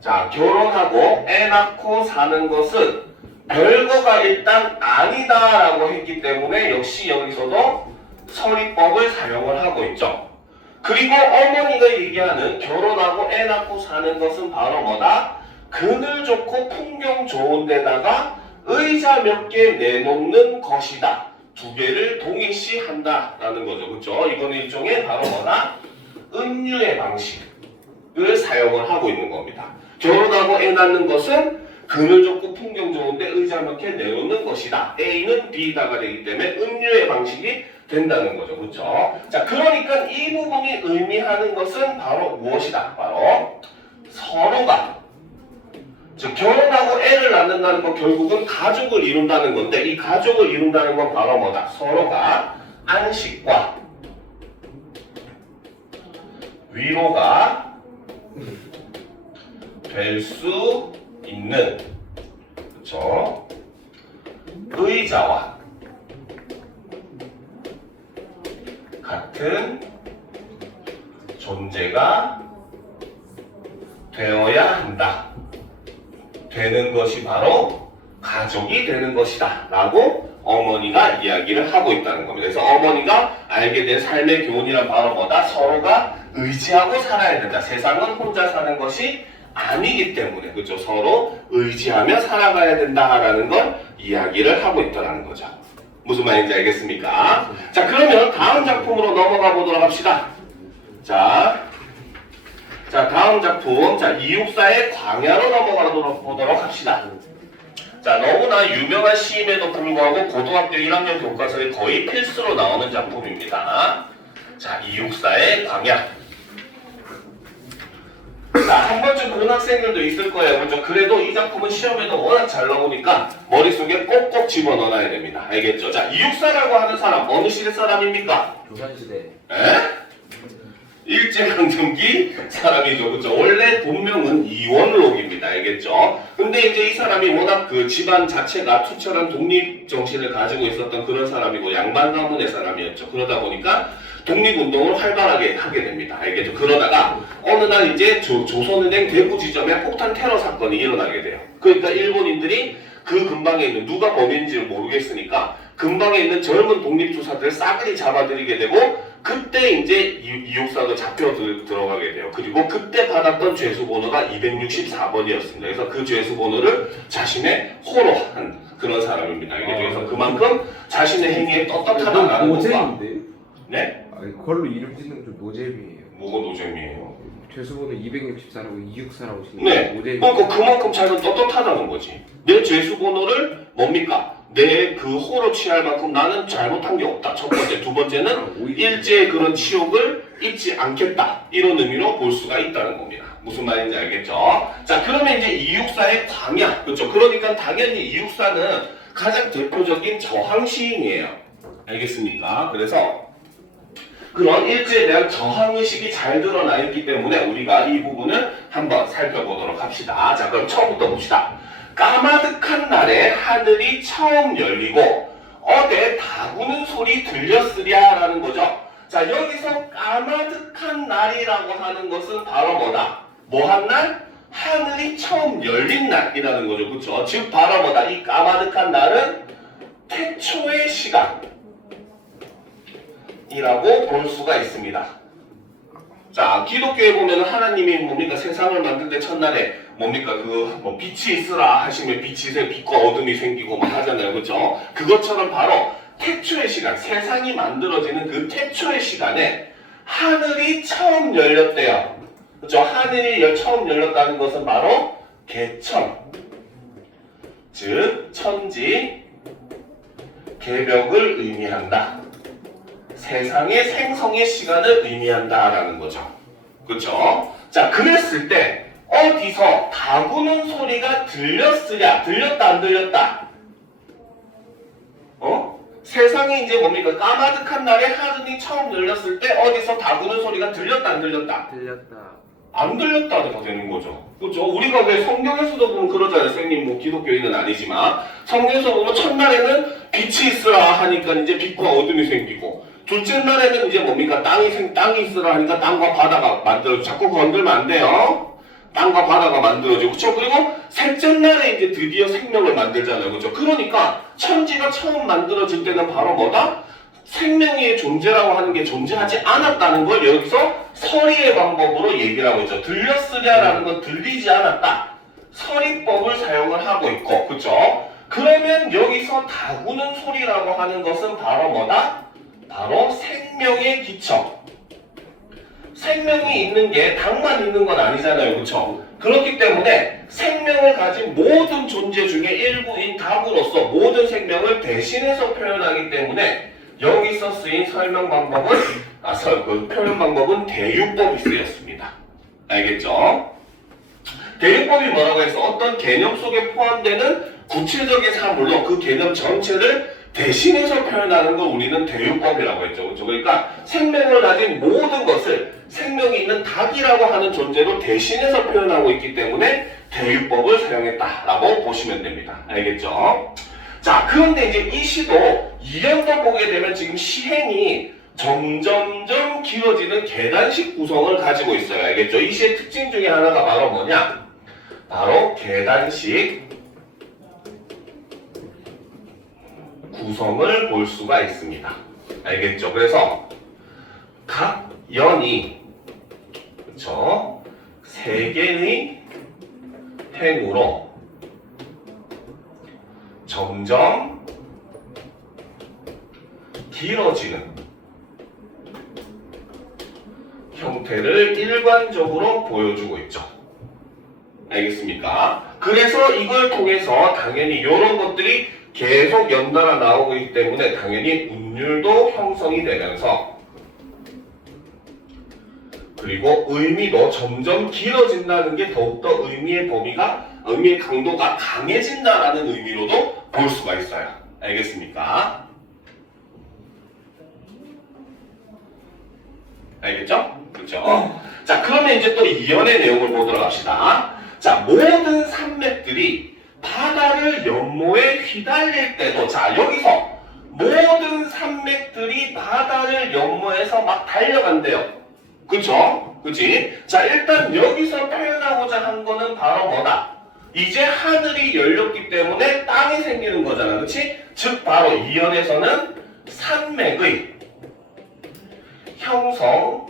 자, 결혼하고 애 낳고 사는 것은 별거가 일단 아니다라고 했기 때문에 역시 여기서도 서리법을 사용을 하고 있죠. 그리고 어머니가 얘기하는 결혼하고 애 낳고 사는 것은 바로 뭐다? 그늘 좋고 풍경 좋은 데다가 의자 몇 개 내놓는 것이다. 두 개를 동일시한다라는 거죠. 그렇죠? 이거는 일종의 바로 뭐다? 은유의 방식을 사용을 하고 있는 겁니다. 결혼하고 애 낳는 것은 그늘 좋고 풍경 좋은데 의자 몇 개 내놓는 것이다. A는 B다가 되기 때문에 은유의 방식이 된다는 거죠. 그렇죠? 자, 그러니까 이 부분이 의미하는 것은 바로 무엇이다? 바로 서로가, 즉 결혼하고 애를 낳는다는 건 결국은 가족을 이룬다는 건데, 이 가족을 이룬다는 건 바로 뭐다? 서로가 안식과 위로가 될 수 있는, 그쵸? 의자와 같은 존재가 되어야 한다. 되는 것이 바로 가족이 되는 것이다 라고 어머니가 이야기를 하고 있다는 겁니다. 그래서 어머니가 알게 된 삶의 교훈이란 바로 뭐다? 서로가 의지하고 살아야 된다. 세상은 혼자 사는 것이 아니기 때문에, 그렇죠? 서로 의지하며 살아가야 된다라는 걸 이야기를 하고 있다는 거죠. 무슨 말인지 알겠습니까? 자, 그러면 다음 작품으로 넘어가 보도록 합시다. 자, 다음 작품. 자, 이육사의 광야로 넘어가 보도록 합시다. 자, 너무나 유명한 시임에도 불구하고 고등학교 1학년 교과서에 거의 필수로 나오는 작품입니다. 자, 이육사의 광야. 자, 한 번쯤 본 학생들도 있을 거예요. 그렇죠? 그래도 이 작품은 시험에도 워낙 잘 나오니까 머릿속에 꼭꼭 집어넣어야 됩니다. 알겠죠? 자, 이육사라고 하는 사람, 어느 시대 사람입니까? 조선시대. 에? 일제강점기 사람이죠. 그렇죠? 원래 본명은 이원록입니다. 알겠죠? 근데 이제 이 사람이 워낙 그 집안 자체가 투철한 독립 정신을 가지고 있었던 그런 사람이고 양반 가문의 사람이었죠. 그러다 보니까 독립운동을 활발하게 하게 됩니다. 알겠죠? 그러다가 어느 날 이제 조선은행 대구 지점에 폭탄 테러 사건이 일어나게 돼요. 그러니까 일본인들이 그 근방에 있는, 누가 범인인지를 모르겠으니까 근방에 있는 젊은 독립투사들을 싸그리 잡아들이게 되고, 그때 이제 이육사가 잡혀 들어가게 돼요. 그리고 그때 받았던 죄수번호가 264번이었습니다. 그래서 그 죄수번호를 자신의 호로 한 그런 사람입니다. 이게 그래서 그만큼 자신의 행위에 떳떳하다는 것과, 노잼인데? 네? 아니, 그걸로 이름 짓는 건 좀 노잼이에요. 뭐가 노잼이에요? 죄수번호 264라고 264라고 치는 네. 노잼이. 그러니까 그만큼 자기가 떳떳하다는 거지. 내 죄수번호를 뭡니까? 내 그 호로 취할 만큼 나는 잘못한 게 없다. 첫 번째. 두 번째는 일제의 그런 치욕을 입지 않겠다. 이런 의미로 볼 수가 있다는 겁니다. 무슨 말인지 알겠죠? 자, 그러면 이제 이육사의 광야. 그렇죠? 그러니까 당연히 이육사는 가장 대표적인 저항 시인이에요. 알겠습니까? 그래서 그런 일제에 대한 저항의식이 잘 드러나 있기 때문에 우리가 이 부분을 한번 살펴보도록 합시다. 자, 그럼 처음부터 봅시다. 까마득한 날에 하늘이 처음 열리고 어디 다구는 소리 들렸으랴 라는 거죠. 자, 여기서 까마득한 날이라고 하는 것은 바로 뭐다? 뭐한 날? 하늘이 처음 열린 날이라는 거죠. 그렇죠? 즉 바로 뭐다? 이 까마득한 날은 태초의 시간 이라고 볼 수가 있습니다. 자, 기독교에 보면 하나님이 뭡니까? 세상을 만들 때 첫날에 뭡니까 빛이 있으라 하시면 빛과 어둠이 생기고 막 하잖아요, 그렇죠? 그것처럼 바로 태초의 시간, 세상이 만들어지는 그 태초의 시간에 하늘이 처음 열렸대요. 그렇죠? 하늘이 처음 열렸다는 것은 바로 개천, 즉 천지 개벽을 의미한다. 세상의 생성의 시간을 의미한다라는 거죠. 그렇죠? 자, 그랬을 때 어디서 다구는 소리가 들렸으랴? 들렸다 안 들렸다? 세상이 이제 뭡니까? 까마득한 날에 하늘이 처음 열렸을 때 어디서 다구는 소리가 들렸다 안 들렸다? 들렸다. 안 들렸다가 되는 거죠. 그렇죠? 우리가 왜 성경에서도 보면 그러잖아요. 선생님 뭐 기독교인은 아니지만 성경에서 보면 첫날에는 빛이 있으라 하니까 이제 빛과 어둠이 생기고 둘째 날에는 이제 뭡니까? 땅이 있으라 하니까 땅과 바다가 만들어져. 자꾸 건들면 안 돼요. 땅과 바다가 만들어지고, 그렇죠? 그리고 셋째 날에 이제 드디어 생명을 만들잖아요, 그렇죠? 그러니까 천지가 처음 만들어질 때는 바로 뭐다? 생명의 존재라고 하는 게 존재하지 않았다는 걸 여기서 서리의 방법으로 얘기를 하고 있죠. 들렸으랴라는 건 들리지 않았다. 서리법을 사용을 하고 있고, 그렇죠? 그러면 여기서 다구는 소리라고 하는 것은 바로 뭐다? 바로 생명의 기척. 생명이 있는 게 당만 있는 건 아니잖아요, 그렇죠? 그렇기 때문에 생명을 가진 모든 존재 중에 일부인 다구로서 모든 생명을 대신해서 표현하기 때문에 여기서 쓰인 설명 방법은 표현 방법은 대유법이 쓰였습니다. 알겠죠? 대유법이 뭐라고 해서 어떤 개념 속에 포함되는 구체적인 사물로 그 개념 전체를 대신해서 표현하는 걸 우리는 대유법이라고 했죠. 그렇죠? 그러니까 생명을 가진 모든 것을 생명이 있는 닭이라고 하는 존재로 대신해서 표현하고 있기 때문에 대유법을 사용했다라고 보시면 됩니다. 알겠죠? 자, 그런데 이제 이 시도 2년도 보게 되면 지금 시행이 점점점 길어지는 계단식 구성을 가지고 있어요. 알겠죠? 이 시의 특징 중에 하나가 바로 뭐냐? 바로 계단식 구성을 볼 수가 있습니다. 알겠죠? 그래서 각 연이 그렇죠? 세 개의 행으로 점점 길어지는 형태를 일관적으로 보여주고 있죠. 알겠습니까? 그래서 이걸 통해서 당연히 이런 것들이 계속 연달아 나오고 있기 때문에 당연히 운율도 형성이 되면서 그리고 의미도 점점 길어진다는 게 더욱더 의미의 강도가 강해진다라는 의미로도 볼 수가 있어요. 알겠습니까? 알겠죠? 그렇죠? 자, 그러면 이제 또 이연의 내용을 보도록 합시다. 자, 모든 산맥들이 바다를 연모에 휘달릴 때도, 자, 여기서 모든 산맥들이 바다를 연모해서 막 달려간대요. 그쵸? 그치? 자, 일단 여기서 표현하고자 한 거는 바로 뭐다? 이제 하늘이 열렸기 때문에 땅이 생기는 거잖아. 그치? 즉, 바로 이연에서는 산맥의 형성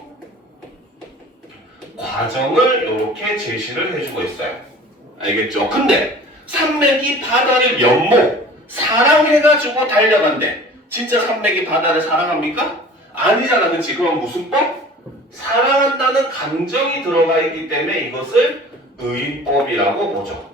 과정을 이렇게 제시를 해주고 있어요. 알겠죠? 근데 산맥이 바다를 사랑해가지고 달려간대. 진짜 산맥이 바다를 사랑합니까? 아니잖아, 그치? 그럼 무슨 법? 사랑한다는 감정이 들어가 있기 때문에 이것을 의인법이라고 보죠.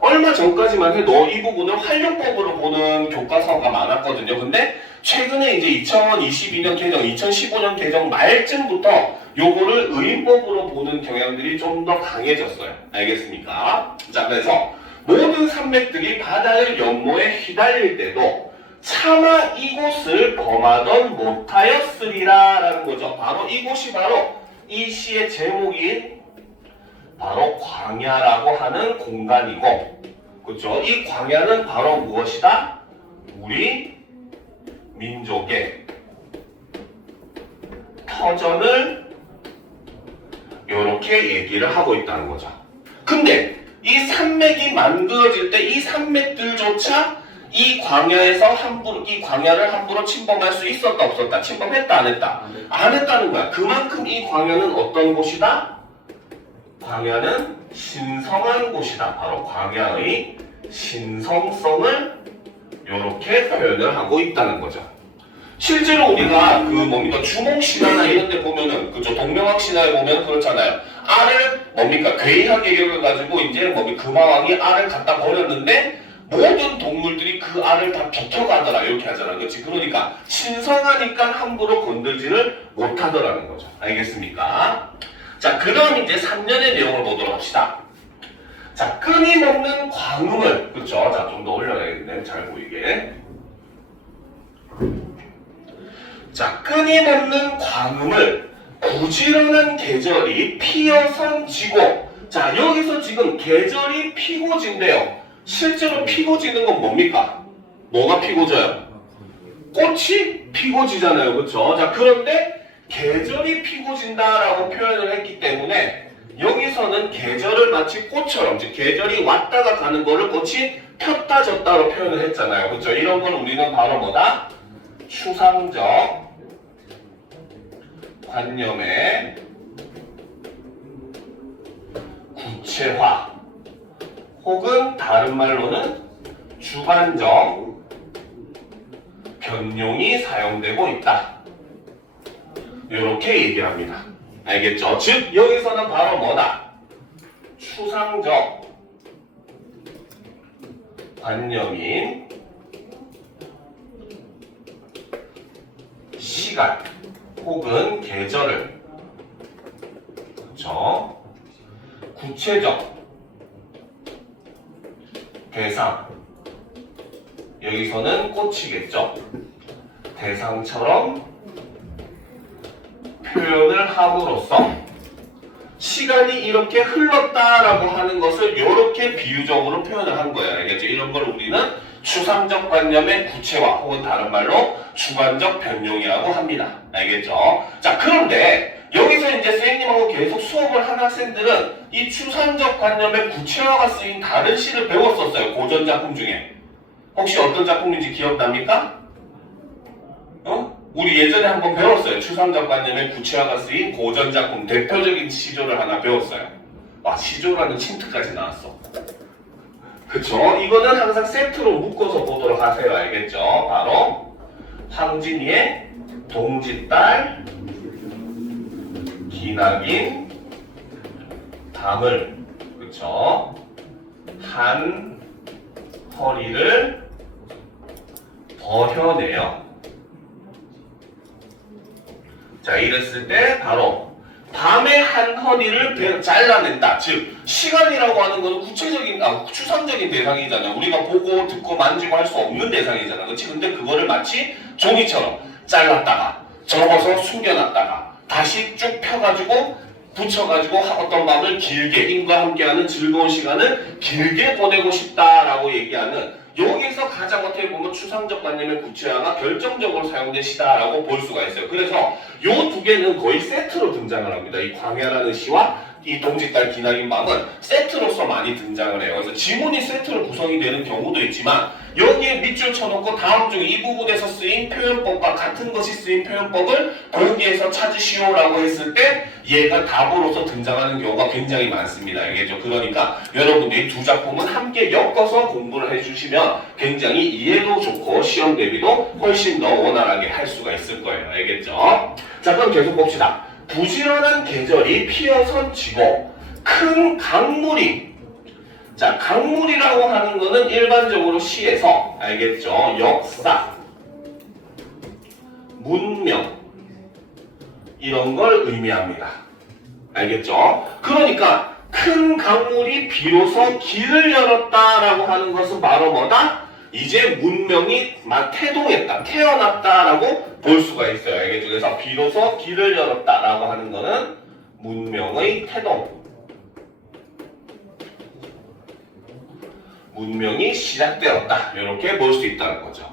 얼마 전까지만 해도 이 부분을 활용법으로 보는 교과서가 많았거든요. 근데 최근에 이제 2022년 개정, 2015년 개정 말쯤부터 요거를 의인법으로 보는 경향들이 좀 더 강해졌어요. 알겠습니까? 자, 그래서 모든 산맥들이 바다를 연모에 휘달릴 때도 차마 이곳을 범하던 못하였으리라 라는 거죠. 바로 이곳이 바로 이 시의 제목인 바로 광야라고 하는 공간이고, 그렇죠? 이 광야는 바로 무엇이다? 우리 민족의 터전을 이렇게 얘기를 하고 있다는 거죠. 근데 이 산맥이 만들어질 때 이 산맥들조차 이 광야를 함부로 침범할 수 있었다 없었다? 침범했다 안 했다? 안 했다는 거야. 그만큼 이 광야는 어떤 곳이다? 광야는 신성한 곳이다. 바로 광야의 신성성을 이렇게 표현을 하고 있다는 거죠. 실제로 우리가 그 뭡니까 주몽 신화나 이런 데 보면은 그죠 동명학 신화에 보면 그렇잖아요. 알을 뭡니까 괴이학 계획을 가지고 이제 뭡니까 금화왕이 알을 갖다 버렸는데 모든 동물들이 그 알을 다 비켜가더라 이렇게 하잖아. 그렇지? 그러니까 신성하니까 함부로 건들지를 못하더라는 거죠. 알겠습니까? 자, 그럼 이제 3년의 내용을 보도록 합시다. 자, 끊임없는 광음을 그렇죠? 자, 좀 더 올려야겠네. 잘 보이게. 자, 끊임없는 광음을 부지런한 계절이 피어선 지고. 자, 여기서 지금 계절이 피고 진대요. 실제로 피고 지는 건 뭡니까? 뭐가 피고 져요? 꽃이 피고 지잖아요. 그렇죠? 자, 그런데 계절이 피고 진다라고 표현을 했기 때문에 여기서는 계절을 마치 꽃처럼 즉 계절이 왔다가 가는 거를 꽃이 폈다 졌다로 표현을 했잖아요. 그렇죠? 이런 건 우리는 바로 뭐다? 추상적 관념의 구체화 혹은 다른 말로는 주관적 변용이 사용되고 있다. 이렇게 얘기를 합니다. 알겠죠? 즉 여기서는 바로 뭐다? 추상적 관념인 시간 혹은 계절을 그렇죠? 구체적 대상 여기서는 꽃이겠죠? 대상처럼 표현을 함으로써 시간이 이렇게 흘렀다라고 하는 것을 이렇게 비유적으로 표현을 한 거예요. 알겠죠? 이런 걸 우리는 추상적 관념의 구체화 혹은 다른 말로 주관적 변용이라고 합니다. 알겠죠? 자, 그런데 여기서 이제 선생님하고 계속 수업을 한 학생들은 이 추상적 관념의 구체화가 쓰인 다른 시를 배웠었어요. 고전 작품 중에. 혹시 어떤 작품인지 기억납니까? 우리 예전에 한번 배웠어요. 추상적 관념의 구체화가 쓰인 고전 작품 대표적인 시조를 하나 배웠어요. 와, 시조라는 칭트까지 나왔어. 그쵸? 이거는 항상 세트로 묶어서 보도록 하세요. 알겠죠? 바로 황진이의 동짓달 기나긴 담을 그쵸? 한 허리를 버혀내요. 자, 이랬을 때 바로 밤의 한 허리를 잘라낸다. 즉 시간이라고 하는 것은 구체적인 추상적인 대상이잖아요. 우리가 보고 듣고 만지고 할 수 없는 대상이잖아. 그렇지? 근데 그거를 마치 종이처럼 잘랐다가 접어서 숨겨놨다가 다시 쭉 펴가지고 붙여가지고 어떤 밤을 길게 인과 함께하는 즐거운 시간을 길게 보내고 싶다라고 얘기하는 여기서 가장 어떻게 보면 추상적 관념의 구체화가 결정적으로 사용된 시다라고 볼 수가 있어요. 그래서 이 두 개는 거의 세트로 등장을 합니다. 이 광야라는 시와 이 동짓달 기나긴 밤은 세트로서 많이 등장을 해요. 그래서 지문이 세트로 구성이 되는 경우도 있지만 여기에 밑줄 쳐놓고 다음 중에 이 부분에서 쓰인 표현법과 같은 것이 쓰인 표현법을 거기에서 찾으시오라고 했을 때 얘가 답으로서 등장하는 경우가 굉장히 많습니다. 알겠죠? 그러니까 여러분들이 두 작품은 함께 엮어서 공부를 해주시면 굉장히 이해도 좋고 시험 대비도 훨씬 더 원활하게 할 수가 있을 거예요. 알겠죠? 자, 그럼 계속 봅시다. 부지런한 계절이 피어선 지고 큰 강물이 자, 강물이라고 하는 거는 일반적으로 시에서 알겠죠? 역사, 문명 이런 걸 의미합니다. 알겠죠? 그러니까 큰 강물이 비로소 길을 열었다라고 하는 것은 바로 뭐다? 이제 문명이 태동했다, 태어났다라고 볼 수가 있어요. 알겠죠? 그래서 비로소 길을 열었다라고 하는 거는 문명의 태동. 문명이 시작되었다. 이렇게 볼 수 있다는 거죠.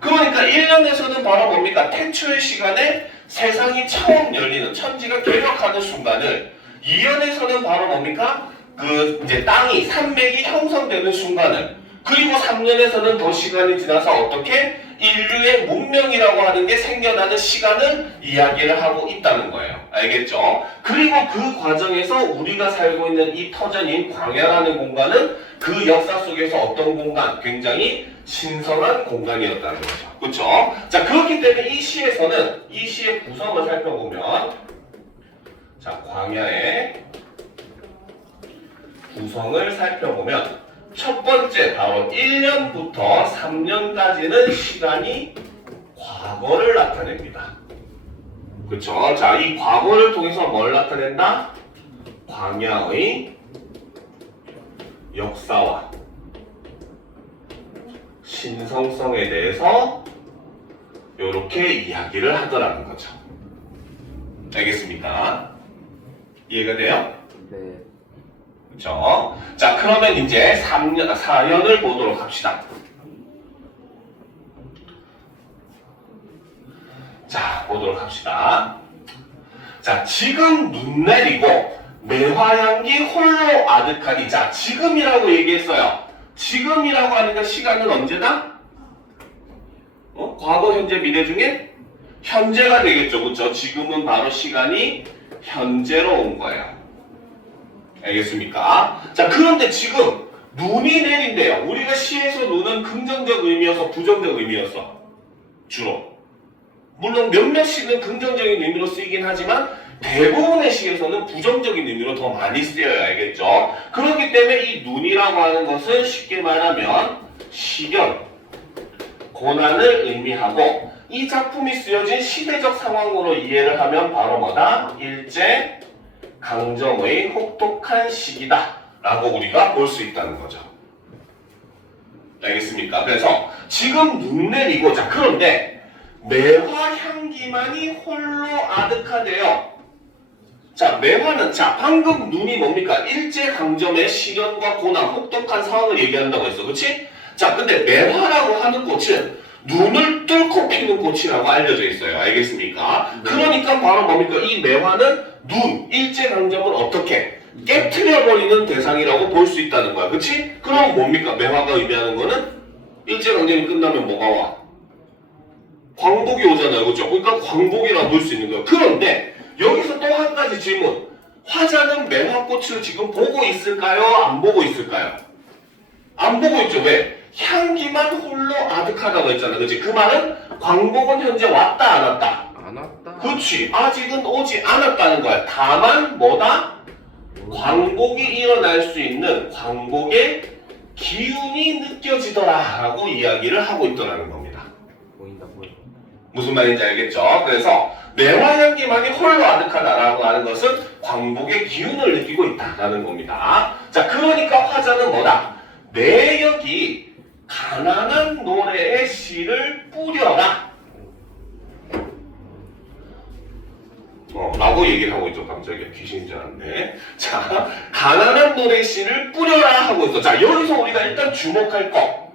그러니까 1년에서는 바로 뭡니까? 태초의 시간에 세상이 처음 열리는 천지가 개혁하는 순간을 2년에서는 바로 뭡니까? 이제 땅이 산맥이 형성되는 순간을 그리고 3년에서는 더 시간이 지나서 어떻게 인류의 문명이라고 하는 게 생겨나는 시간을 이야기를 하고 있다는 거예요. 알겠죠? 그리고 그 과정에서 우리가 살고 있는 이 터전인 광야라는 공간은 그 역사 속에서 어떤 공간? 굉장히 신선한 공간이었다는 거죠. 그렇죠? 자, 그렇기 때문에 이 시에서는 이 시의 구성을 살펴보면 자, 광야의 구성을 살펴보면 첫 번째 바로 1년부터 3년까지는 시간이 과거를 나타냅니다. 그렇죠? 자, 이 과거를 통해서 뭘 나타낸다? 광야의 역사와 신성성에 대해서 이렇게 이야기를 하더라는 거죠. 알겠습니까? 이해가 돼요? 네. 그렇죠? 자, 그러면 이제 4년을 보도록 합시다. 자, 보도록 합시다. 자, 지금 눈 내리고 매화향기 홀로 아득하니. 자, 지금이라고 얘기했어요. 지금이라고 하니까 시간은 언제다? 과거, 현재, 미래 중에 현재가 되겠죠. 그렇죠? 지금은 바로 시간이 현재로 온 거예요. 알겠습니까? 자, 그런데 지금 눈이 내린대요. 우리가 시에서 눈은 긍정적 의미여서 부정적 의미였어. 주로. 물론 몇몇 시는 긍정적인 의미로 쓰이긴 하지만 대부분의 시에서는 부정적인 의미로 더 많이 쓰여요. 알겠죠? 그렇기 때문에 이 눈이라고 하는 것은 쉽게 말하면 시련, 고난을 의미하고 이 작품이 쓰여진 시대적 상황으로 이해를 하면 바로 뭐다? 일제 강점의 혹독한 시기다 라고 우리가 볼 수 있다는 거죠. 알겠습니까? 그래서 지금 눈 내리고, 자, 그런데 매화 향기만이 홀로 아득하대요. 자, 매화는, 자, 방금 눈이 뭡니까? 일제강점의 시련과 고난, 혹독한 상황을 얘기한다고 했어. 그치? 자, 근데 매화라고 하는 꽃은 눈을 뚫고 피는 꽃이라고 알려져 있어요. 알겠습니까? 그러니까 바로 뭡니까? 이 매화는 눈, 일제강점을 어떻게 깨트려버리는 대상이라고 볼 수 있다는 거야. 그치? 그럼 뭡니까? 매화가 의미하는 거는 일제강점이 끝나면 뭐가 와? 광복이 오잖아요. 그렇죠? 그러니까 광복이라고 볼 수 있는 거예요. 그런데 여기서 또 한 가지 질문. 화자는 매화꽃을 지금 보고 있을까요? 안 보고 있을까요? 안 보고 있죠. 왜? 향기만 홀로 아득하다고 했잖아. 그치? 그 말은 광복은 현재 왔다 안 왔다? 안 왔다. 그렇지. 아직은 오지 않았다는 거야. 다만 뭐다? 광복이 일어날 수 있는 광복의 기운이 느껴지더라 라고 이야기를 하고 있더라는 겁니다. 보인다 보여. 무슨 말인지 알겠죠? 그래서 매화향기만이 홀로 아득하다라고 하는 것은 광복의 기운을 느끼고 있다라는 겁니다. 자, 그러니까 화자는 뭐다? 내 여기 가난한 노래의 씨를 뿌려라 라고 얘기를 하고 있죠. 깜짝이야. 귀신인 줄 알았네. 자, 가난한 노래의 씨를 뿌려라 하고 있어. 자, 여기서 우리가 일단 주목할 거,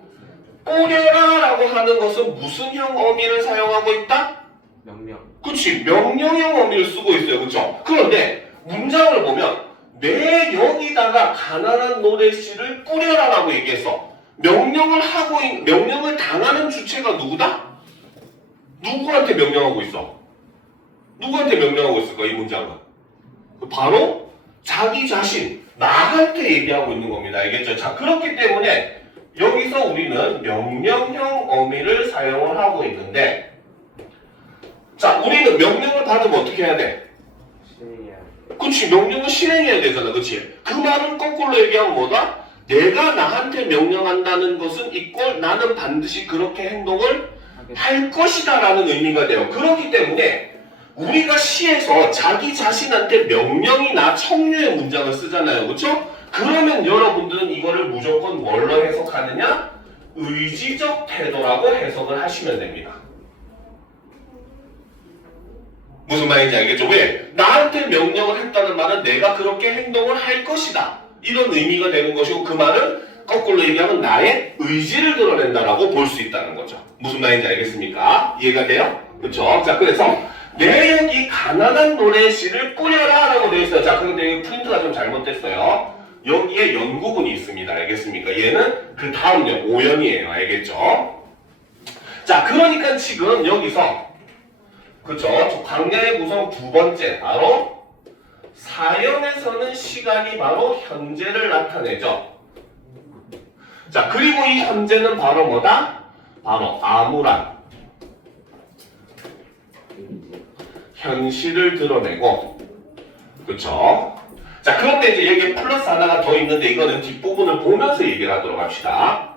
뿌려라 라고 하는 것은 무슨 형 어미를 사용하고 있다? 명령. 그치, 명령형 어미를 쓰고 있어요. 그쵸? 그런데 문장을 보면 내 여기다가 가난한 노래씨를 뿌려라 라고 얘기했어. 명령을 당하는 주체가 누구다? 누구한테 명령하고 있어? 누구한테 명령하고 있을까, 이 문장은? 바로 자기 자신, 나한테 얘기하고 있는 겁니다. 알겠죠? 자, 그렇기 때문에 여기서 우리는 명령형 어미를 사용을 하고 있는데, 자, 우리는 명령을 받으면 어떻게 해야 돼? 실행해야 돼. 그치, 명령을 실행해야 되잖아. 그치? 그 말은 거꾸로 얘기하면 뭐다? 내가 나한테 명령한다는 것은 이꼴 나는 반드시 그렇게 행동을 할 것이다 라는 의미가 돼요. 그렇기 때문에 우리가 시에서 자기 자신한테 명령이나 청유의 문장을 쓰잖아요. 그쵸? 그러면 여러분들은 이거를 무조건 뭘로 해석하느냐? 의지적 태도라고 해석을 하시면 됩니다. 무슨 말인지 알겠죠? 왜? 나한테 명령을 했다는 말은 내가 그렇게 행동을 할 것이다. 이런 의미가 되는 것이고, 그 말은 거꾸로 얘기하면 나의 의지를 드러낸다라고 볼 수 있다는 거죠. 무슨 말인지 알겠습니까? 이해가 돼요? 그렇죠? 자, 그래서 내 여기 가난한 노래의 씨를 뿌려라 라고 되어 있어요. 자, 그런데 여기 프린트가 좀 잘못됐어요. 여기에 연구분이 있습니다. 알겠습니까? 얘는 그 다음 연, 오연이에요. 알겠죠? 자, 그러니까 지금 여기서 그쵸? 광야의 구성 두 번째 바로 사연에서는 시간이 바로 현재를 나타내죠. 자, 그리고 이 현재는 바로 뭐다? 바로 암울한 현실을 드러내고, 그쵸? 자, 그런데 이제 여기 플러스 하나가 더 있는데 이거는 뒷부분을 보면서 얘기를 하도록 합시다.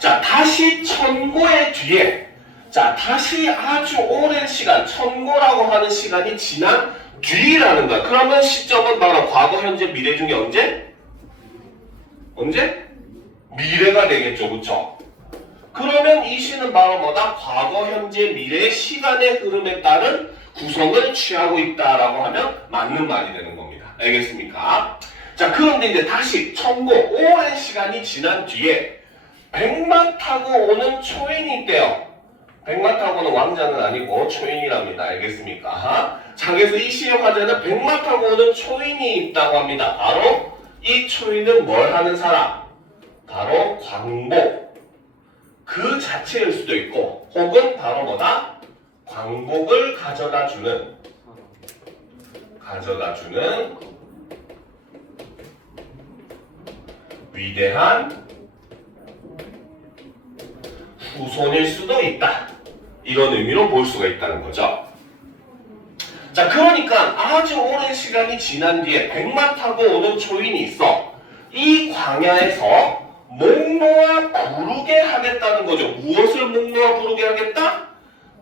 자, 다시 천고의 뒤에, 자, 다시 아주 오랜 시간, 천고라고 하는 시간이 지난 뒤라는 거야. 그러면 시점은 바로 과거, 현재, 미래 중에 언제? 언제? 미래가 되겠죠, 그쵸? 그러면 이 시는 바로 뭐다? 과거, 현재, 미래의 시간의 흐름에 따른 구성을 취하고 있다라고 하면 맞는 말이 되는 겁니다. 알겠습니까? 자, 그런데 이제 다시 천고, 오랜 시간이 지난 뒤에 백마 타고 오는 초인이 있대요. 백마 타고 오는 왕자는 아니고 초인이랍니다. 알겠습니까? 자, 그래서 이 시의 화제는 백마 타고 오는 초인이 있다고 합니다. 바로 이 초인은 뭘 하는 사람? 바로 광복 그 자체일 수도 있고, 혹은 바로 뭐다? 광복을 가져다 주는 위대한 후손일 수도 있다. 이런 의미로 볼 수가 있다는 거죠. 자, 그러니까 아주 오랜 시간이 지난 뒤에 백마 타고 오는 초인이 있어. 이 광야에서 목 놓아 부르게 하겠다는 거죠. 무엇을 목 놓아 부르게 하겠다?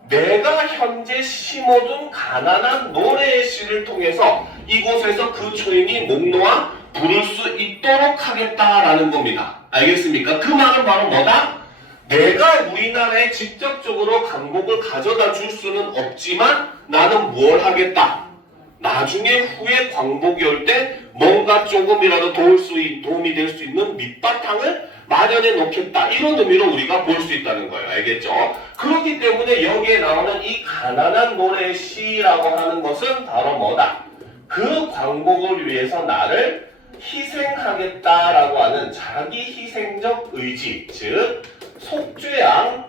내가 현재 심어둔 가난한 노래의 시를 통해서 이곳에서 그 초인이 목 놓아 부를 수 있도록 하겠다라는 겁니다. 알겠습니까? 그 말은 바로 뭐다? 내가 우리나라에 직접적으로 광복을 가져다 줄 수는 없지만 나는 뭘 하겠다? 나중에 후에 광복이 올 때 뭔가 조금이라도 도움이 될 수 있는 밑바탕을 마련해 놓겠다. 이런 의미로 우리가 볼 수 있다는 거예요. 알겠죠? 그렇기 때문에 여기에 나오는 이 가난한 노래의 시라고 하는 것은 바로 뭐다? 그 광복을 위해서 나를 희생하겠다라고 하는 자기 희생적 의지, 즉 속죄양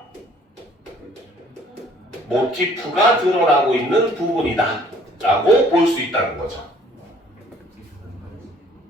모티프가 드러나고 있는 부분이다 라고 볼 수 있다는 거죠.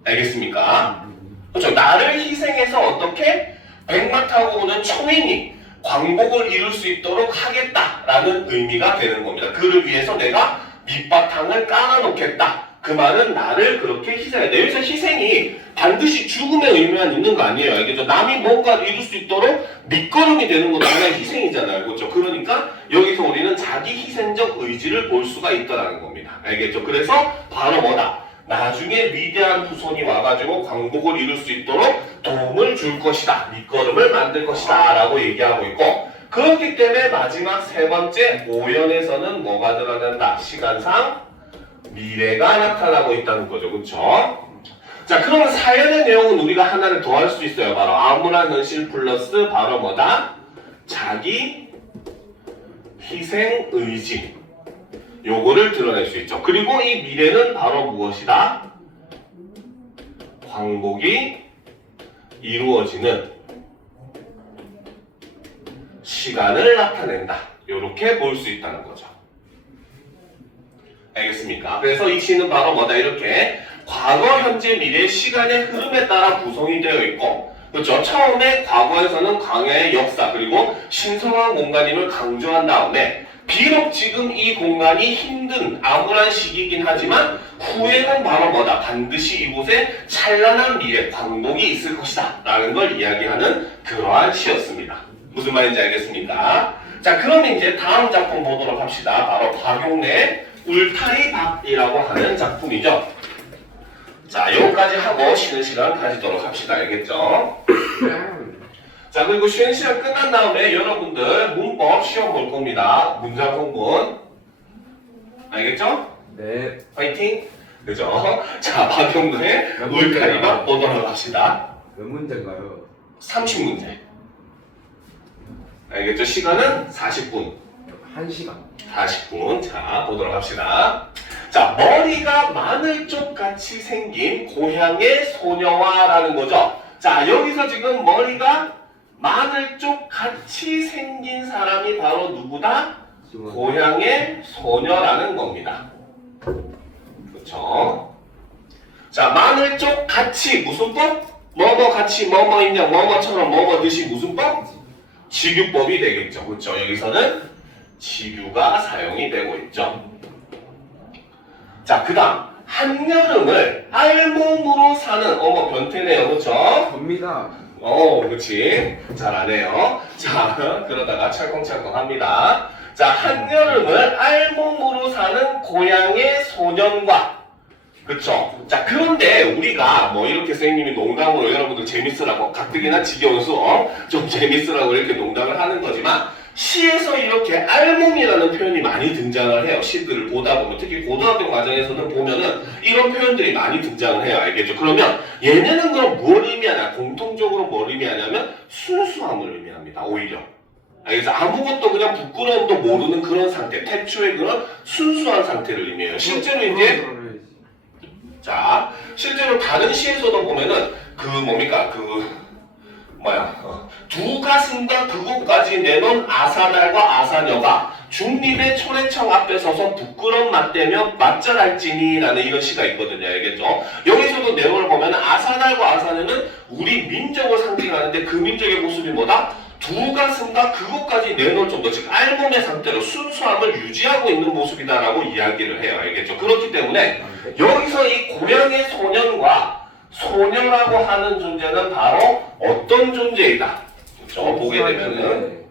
알겠습니까? 그렇죠. 나를 희생해서 어떻게 백마 타고 오는 초인이 광복을 이룰 수 있도록 하겠다라는 의미가 되는 겁니다. 그를 위해서 내가 밑바탕을 깔아놓겠다. 그 말은 나를 그렇게 희생해야 돼. 여기서 희생이 반드시 죽음의 의미만 있는 거 아니에요. 알겠죠? 남이 뭔가를 이룰 수 있도록 밑거름이 되는 것도 하나의 희생이잖아요. 그렇죠? 그러니까 여기서 우리는 자기 희생적 의지를 볼 수가 있다는 겁니다. 알겠죠? 그래서 바로 뭐다? 나중에 위대한 후손이 와가지고 광복을 이룰 수 있도록 도움을 줄 것이다. 밑거름을 만들 것이다. 라고 얘기하고 있고, 그렇기 때문에 마지막 세 번째 오연에서는 뭐가 드러난다? 시간상 미래가 나타나고 있다는 거죠. 그렇죠? 자, 그러면 사연의 내용은 우리가 하나를 더 할 수 있어요. 바로 암울한 현실 플러스 바로 뭐다? 자기 희생 의지. 요거를 드러낼 수 있죠. 그리고 이 미래는 바로 무엇이다? 광복이 이루어지는 시간을 나타낸다. 요렇게 볼 수 있다는 거죠. 알겠습니까? 그래서 이 시는 바로 뭐다? 이렇게 과거, 현재, 미래 시간의 흐름에 따라 구성이 되어 있고, 그렇죠? 처음에 과거에서는 광야의 역사 그리고 신성한 공간임을 강조한 다음에 비록 지금 이 공간이 힘든 암울한 시기이긴 하지만 후에는 바로 뭐다? 반드시 이곳에 찬란한 미래, 광복이 있을 것이다 라는 걸 이야기하는 그러한 시였습니다. 무슨 말인지 알겠습니까? 자, 그럼 이제 다음 작품 보도록 합시다. 바로 박용래의 울타리박이라고 하는 작품이죠. 자, 여기까지 하고 쉬는 시간 가지도록 합시다. 알겠죠? 자, 그리고 쉬는 시간 끝난 다음에 여러분들 문법 시험 볼 겁니다. 문장 송분. 알겠죠? 네. 화이팅! 그죠? 자, 박용래의 울타리박 보도록 합시다. 몇 문제인가요? 30문제. 알겠죠? 시간은 40분. 1시간. 40분. 자, 보도록 합시다. 자, 머리가 마늘쪽 같이 생긴 고향의 소녀와라는 거죠. 자, 여기서 지금 머리가 마늘쪽 같이 생긴 사람이 바로 누구다? 고향의 소녀라는 겁니다. 그렇죠? 자, 마늘쪽 같이 무슨 법? 뭐뭐 같이 뭐뭐 있냐, 뭐뭐처럼 뭐뭐 듯이 무슨 법? 직유법이 되겠죠. 그렇죠? 여기서는 직유가 사용이 되고 있죠. 자, 그 다음 한여름을 알몸으로 사는 어머 변태네요. 그렇죠? 접니다. 그렇지. 잘하네요. 자, 그러다가 찰컹찰컹 합니다. 자, 한여름을 알몸으로 사는 고향의 소년과 그쵸? 자, 그런데 우리가 뭐 이렇게 선생님이 농담으로 여러분들 재밌으라고 가뜩이나 지겨운 수업 좀 재밌으라고 이렇게 농담을 하는 거지만 시에서 이렇게 알몸이라는 표현이 많이 등장을 해요. 시들을 보다 보면 특히 고등학교 과정에서는 보면은 이런 표현들이 많이 등장을 해요. 알겠죠? 그러면 얘네는 그럼 뭘 의미하냐? 공통적으로 뭘 의미하냐면 순수함을 의미합니다. 오히려. 그래서 아무것도 그냥 부끄러움도 모르는 그런 상태, 태초의 그런 순수한 상태를 의미해요. 실제로 이제 자, 실제로 다른 시에서도 보면은 두 가슴과 그곳까지 내놓은 아사날과 아사녀가 중립의 초래청 앞에 서서 부끄럼 맞대며 맞절할지니라는 이런 시가 있거든요. 알겠죠? 여기서도 내용을 보면 아사날과 아사녀는 우리 민족을 상징하는데 그 민족의 모습이 뭐다? 두 가슴과 그곳까지 내놓을 정도, 즉 알몸의 상태로 순수함을 유지하고 있는 모습이다라고 이야기를 해요. 알겠죠? 그렇기 때문에 여기서 이 고향의 소년과 소녀라고 하는 존재는 바로 어떤 존재이다. 그렇죠? 보게 되면은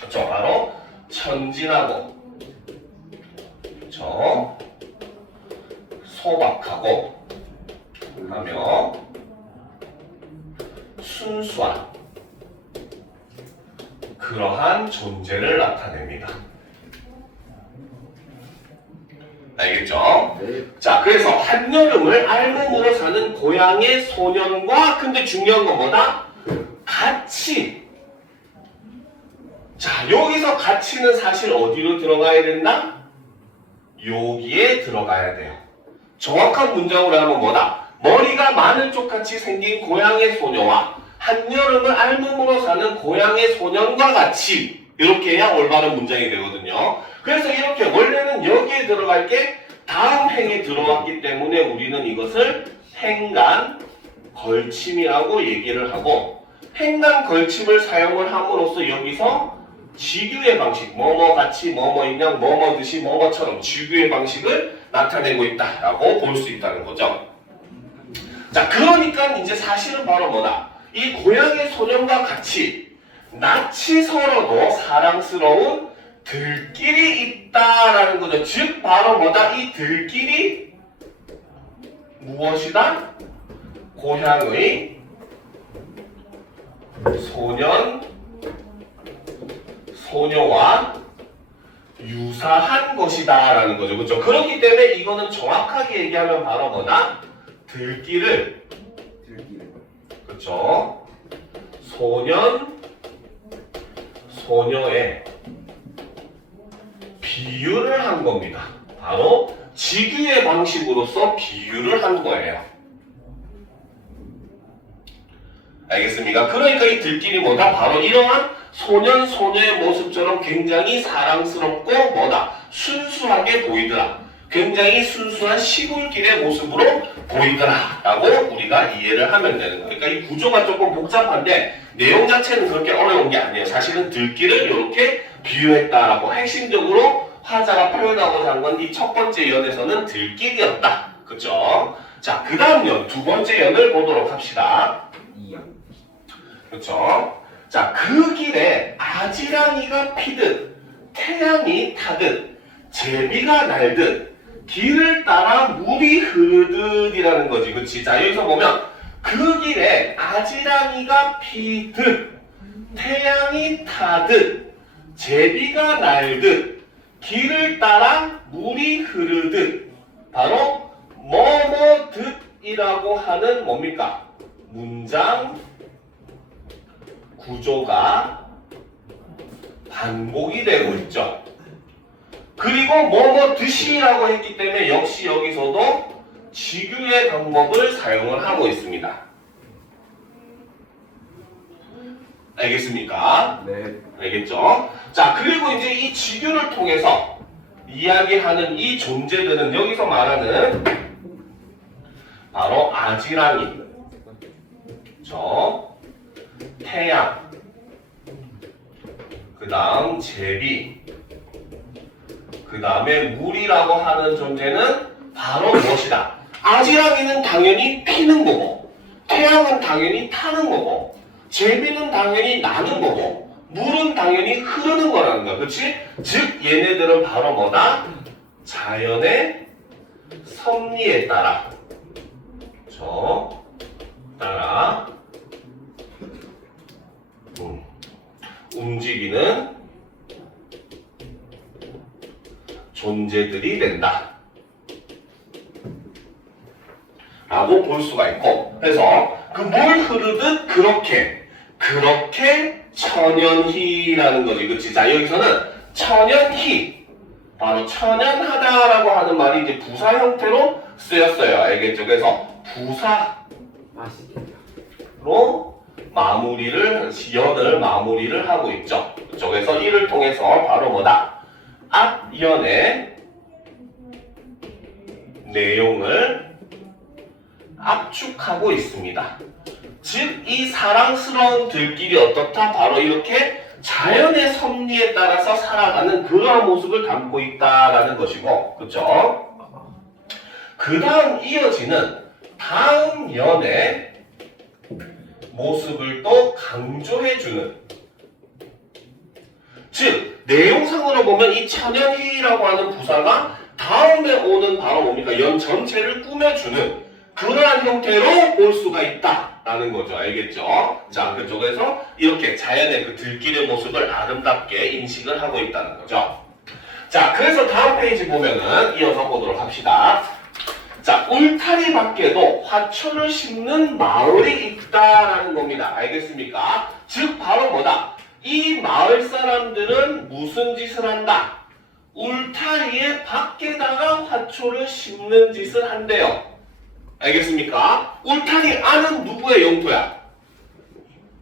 그렇죠? 바로 천진하고 그렇죠? 소박하고 하며 순수한 그러한 존재를 나타냅니다. 알겠죠? 네. 자, 그래서 한여름을 알몸으로 사는 고향의 소년과 근데 중요한 건 뭐다? 같이. 자, 여기서 같이는 사실 어디로 들어가야 된다? 여기에 들어가야 돼요. 정확한 문장으로 하면 뭐다? 머리가 마늘쪽같이 생긴 고향의 소녀와 한여름을 알몸으로 사는 고향의 소년과 같이 이렇게 해야 올바른 문장이 되거든요. 그래서 이렇게 원래는 여기에 들어갈 게 다음 행에 들어왔기 때문에 우리는 이것을 행간 걸침이라고 얘기를 하고 행간 걸침을 사용을 함으로써 여기서 직유의 방식 뭐뭐 같이 뭐뭐 있냐 뭐뭐 듯이 뭐뭐처럼 직유의 방식을 나타내고 있다라고 볼 수 있다는 거죠. 자, 그러니까 이제 사실은 바로 뭐다? 이 고향의 소년과 같이 낯이 서러도 사랑스러운 들길이 있다라는 거죠. 즉 바로 뭐다? 이 들길이 무엇이다? 고향의 소년, 소녀와 유사한 것이다 라는 거죠. 그렇죠? 그렇기 때문에 이거는 정확하게 얘기하면 바로 뭐다? 들길을 그렇죠? 소년, 소녀의 비유를 한 겁니다. 바로 직유의 방식으로서 비유를 한 거예요. 알겠습니까? 그러니까 이 들길이 뭐다? 바로 이러한 소년, 소녀의 모습처럼 굉장히 사랑스럽고 뭐다? 순수하게 보이더라. 굉장히 순수한 시골길의 모습으로 보이더라 라고 우리가 이해를 하면 되는 거예요. 그러니까 이 구조가 조금 복잡한데 내용 자체는 그렇게 어려운 게 아니에요. 사실은 들길을 이렇게 비유했다라고 핵심적으로 화자가 표현하고자 한 건 이 첫 번째 연에서는 들길이었다. 그쵸? 자, 그 다음 연, 두 번째 연을 보도록 합시다. 2연. 그쵸? 자, 그 길에 아지랑이가 피듯 태양이 타듯 제비가 날듯 길을 따라 물이 흐르듯이라는 거지. 그치? 자, 여기서 보면 그 길에 아지랑이가 피듯 태양이 타듯 제비가 날듯 길을 따라 물이 흐르듯 바로 뭐뭐듯이라고 하는 뭡니까? 문장 구조가 반복이 되고 있죠. 그리고 뭐뭐듯이라고 했기 때문에 역시 여기서도 직유의 방법을 사용을 하고 있습니다. 알겠습니까? 네. 알겠죠? 자, 그리고 이제 이 지규를 통해서 이야기하는 이 존재들은 여기서 말하는 바로 아지랑이, 태양, 그 다음 제비, 그 다음에 물이라고 하는 존재는 바로 무엇이다? 아지랑이는 당연히 피는 거고, 태양은 당연히 타는 거고, 제비는 당연히 나는 거고, 물은 당연히 흐르는 거라는 거야. 그치? 즉 얘네들은 바로 뭐다? 자연의 섭리에 따라 움직이는 존재들이 된다 라고 볼 수가 있고, 그래서 그 물 흐르듯 그렇게 천연희라는 거지. 그치? 자, 여기서는 천연희, 바로 천연하다라고 하는 말이 이제 부사 형태로 쓰였어요. 알겠죠? 그래서 부사로 연을 마무리를 하고 있죠. 그렇죠? 그래서 이를 통해서 바로 뭐다? 앞 연의 내용을 압축하고 있습니다. 즉, 이 사랑스러운 들길이 어떻다? 바로 이렇게 자연의 섭리에 따라서 살아가는 그러한 모습을 담고 있다라는 것이고, 그렇죠? 그 다음 이어지는 다음 연의 모습을 또 강조해주는, 즉 내용상으로 보면 이 천연희라고 하는 부사가 다음에 오는 바로 뭡니까? 연 전체를 꾸며주는 그러한 형태로 볼 수가 있다라는 거죠. 알겠죠? 자, 그쪽에서 이렇게 자연의 그 들길의 모습을 아름답게 인식을 하고 있다는 거죠. 자, 그래서 다음 페이지 보면은 이어서 보도록 합시다. 자, 울타리 밖에도 화초를 심는 마을이 있다라는 겁니다. 알겠습니까? 즉 바로 뭐다? 이 마을 사람들은 무슨 짓을 한다? 울타리의 밖에다가 화초를 심는 짓을 한대요. 알겠습니까? 울타리 안은 누구의 영토야?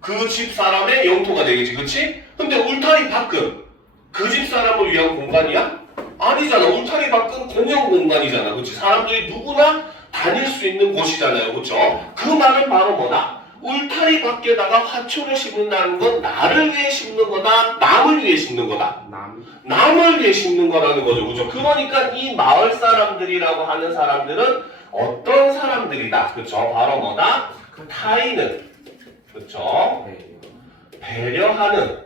그 집 사람의 영토가 되겠지, 그치? 근데 울타리 밖은 그 집 사람을 위한 공간이야? 아니잖아. 울타리 밖은 공용 공간이잖아. 그치? 사람들이 누구나 다닐 수 있는 곳이잖아요. 그쵸? 그 말은 바로 뭐다? 울타리 밖에다가 화초를 심는다는 건 나를 위해 심는 거다? 남을 위해 심는 거다? 남을 위해 심는 거라는 거죠. 그죠? 그러니까 이 마을 사람들이라고 하는 사람들은 어떤 사람들이다? 그쵸? 바로 뭐다? 타인을, 그쵸? 배려하는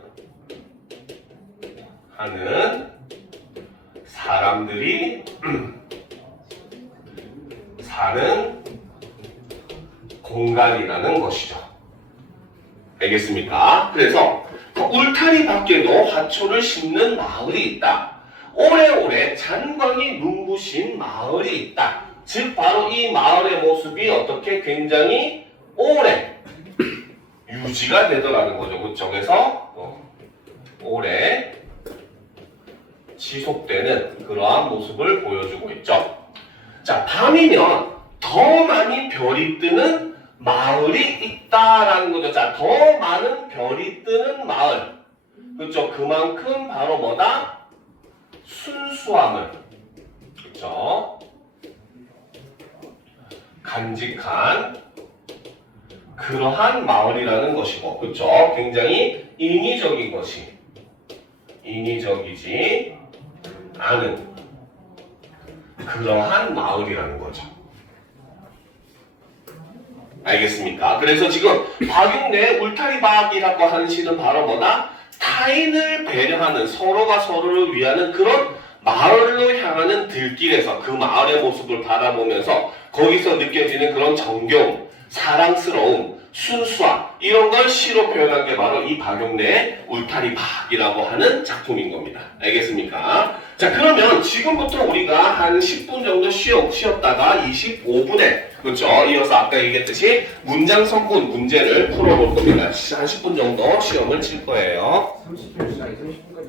사람들이 사는 공간이라는 것이죠. 알겠습니까? 그래서 울타리 밖에도 화초를 심는 마을이 있다. 오래오래 잔광이 눈부신 마을이 있다. 즉 바로 이 마을의 모습이 어떻게 굉장히 오래 유지가 되더라는 거죠. 그쵸? 그래서 오래 지속되는 그러한 모습을 보여주고 있죠. 자, 밤이면 더 많이 별이 뜨는 마을이 있다라는 거죠. 자, 더 많은 별이 뜨는 마을. 그렇죠? 그만큼 바로 뭐다? 순수함을, 그렇죠? 간직한 그러한 마을이라는 것이고, 그렇죠? 굉장히 인위적이지 않은 그러한 마을이라는 거죠. 알겠습니까? 그래서 지금 박윤래의 울타리박이라고 하는 시는 바로 뭐다? 타인을 배려하는, 서로가 서로를 위하는 그런 마을로 향하는 들길에서 그 마을의 모습을 바라보면서 거기서 느껴지는 그런 정겨움, 사랑스러움, 순수함, 이런 걸 시로 표현한 게 바로 이 박용래의 울타리박이라고 하는 작품인 겁니다. 알겠습니까? 자, 그러면 지금부터 우리가 한 10분 정도 쉬었다가 25분에, 그렇죠? 이어서 아까 얘기했듯이 문장 성분 문제를 풀어볼 겁니다. 한 10분 정도 시험을 칠 거예요. 30분 시간이 30분까지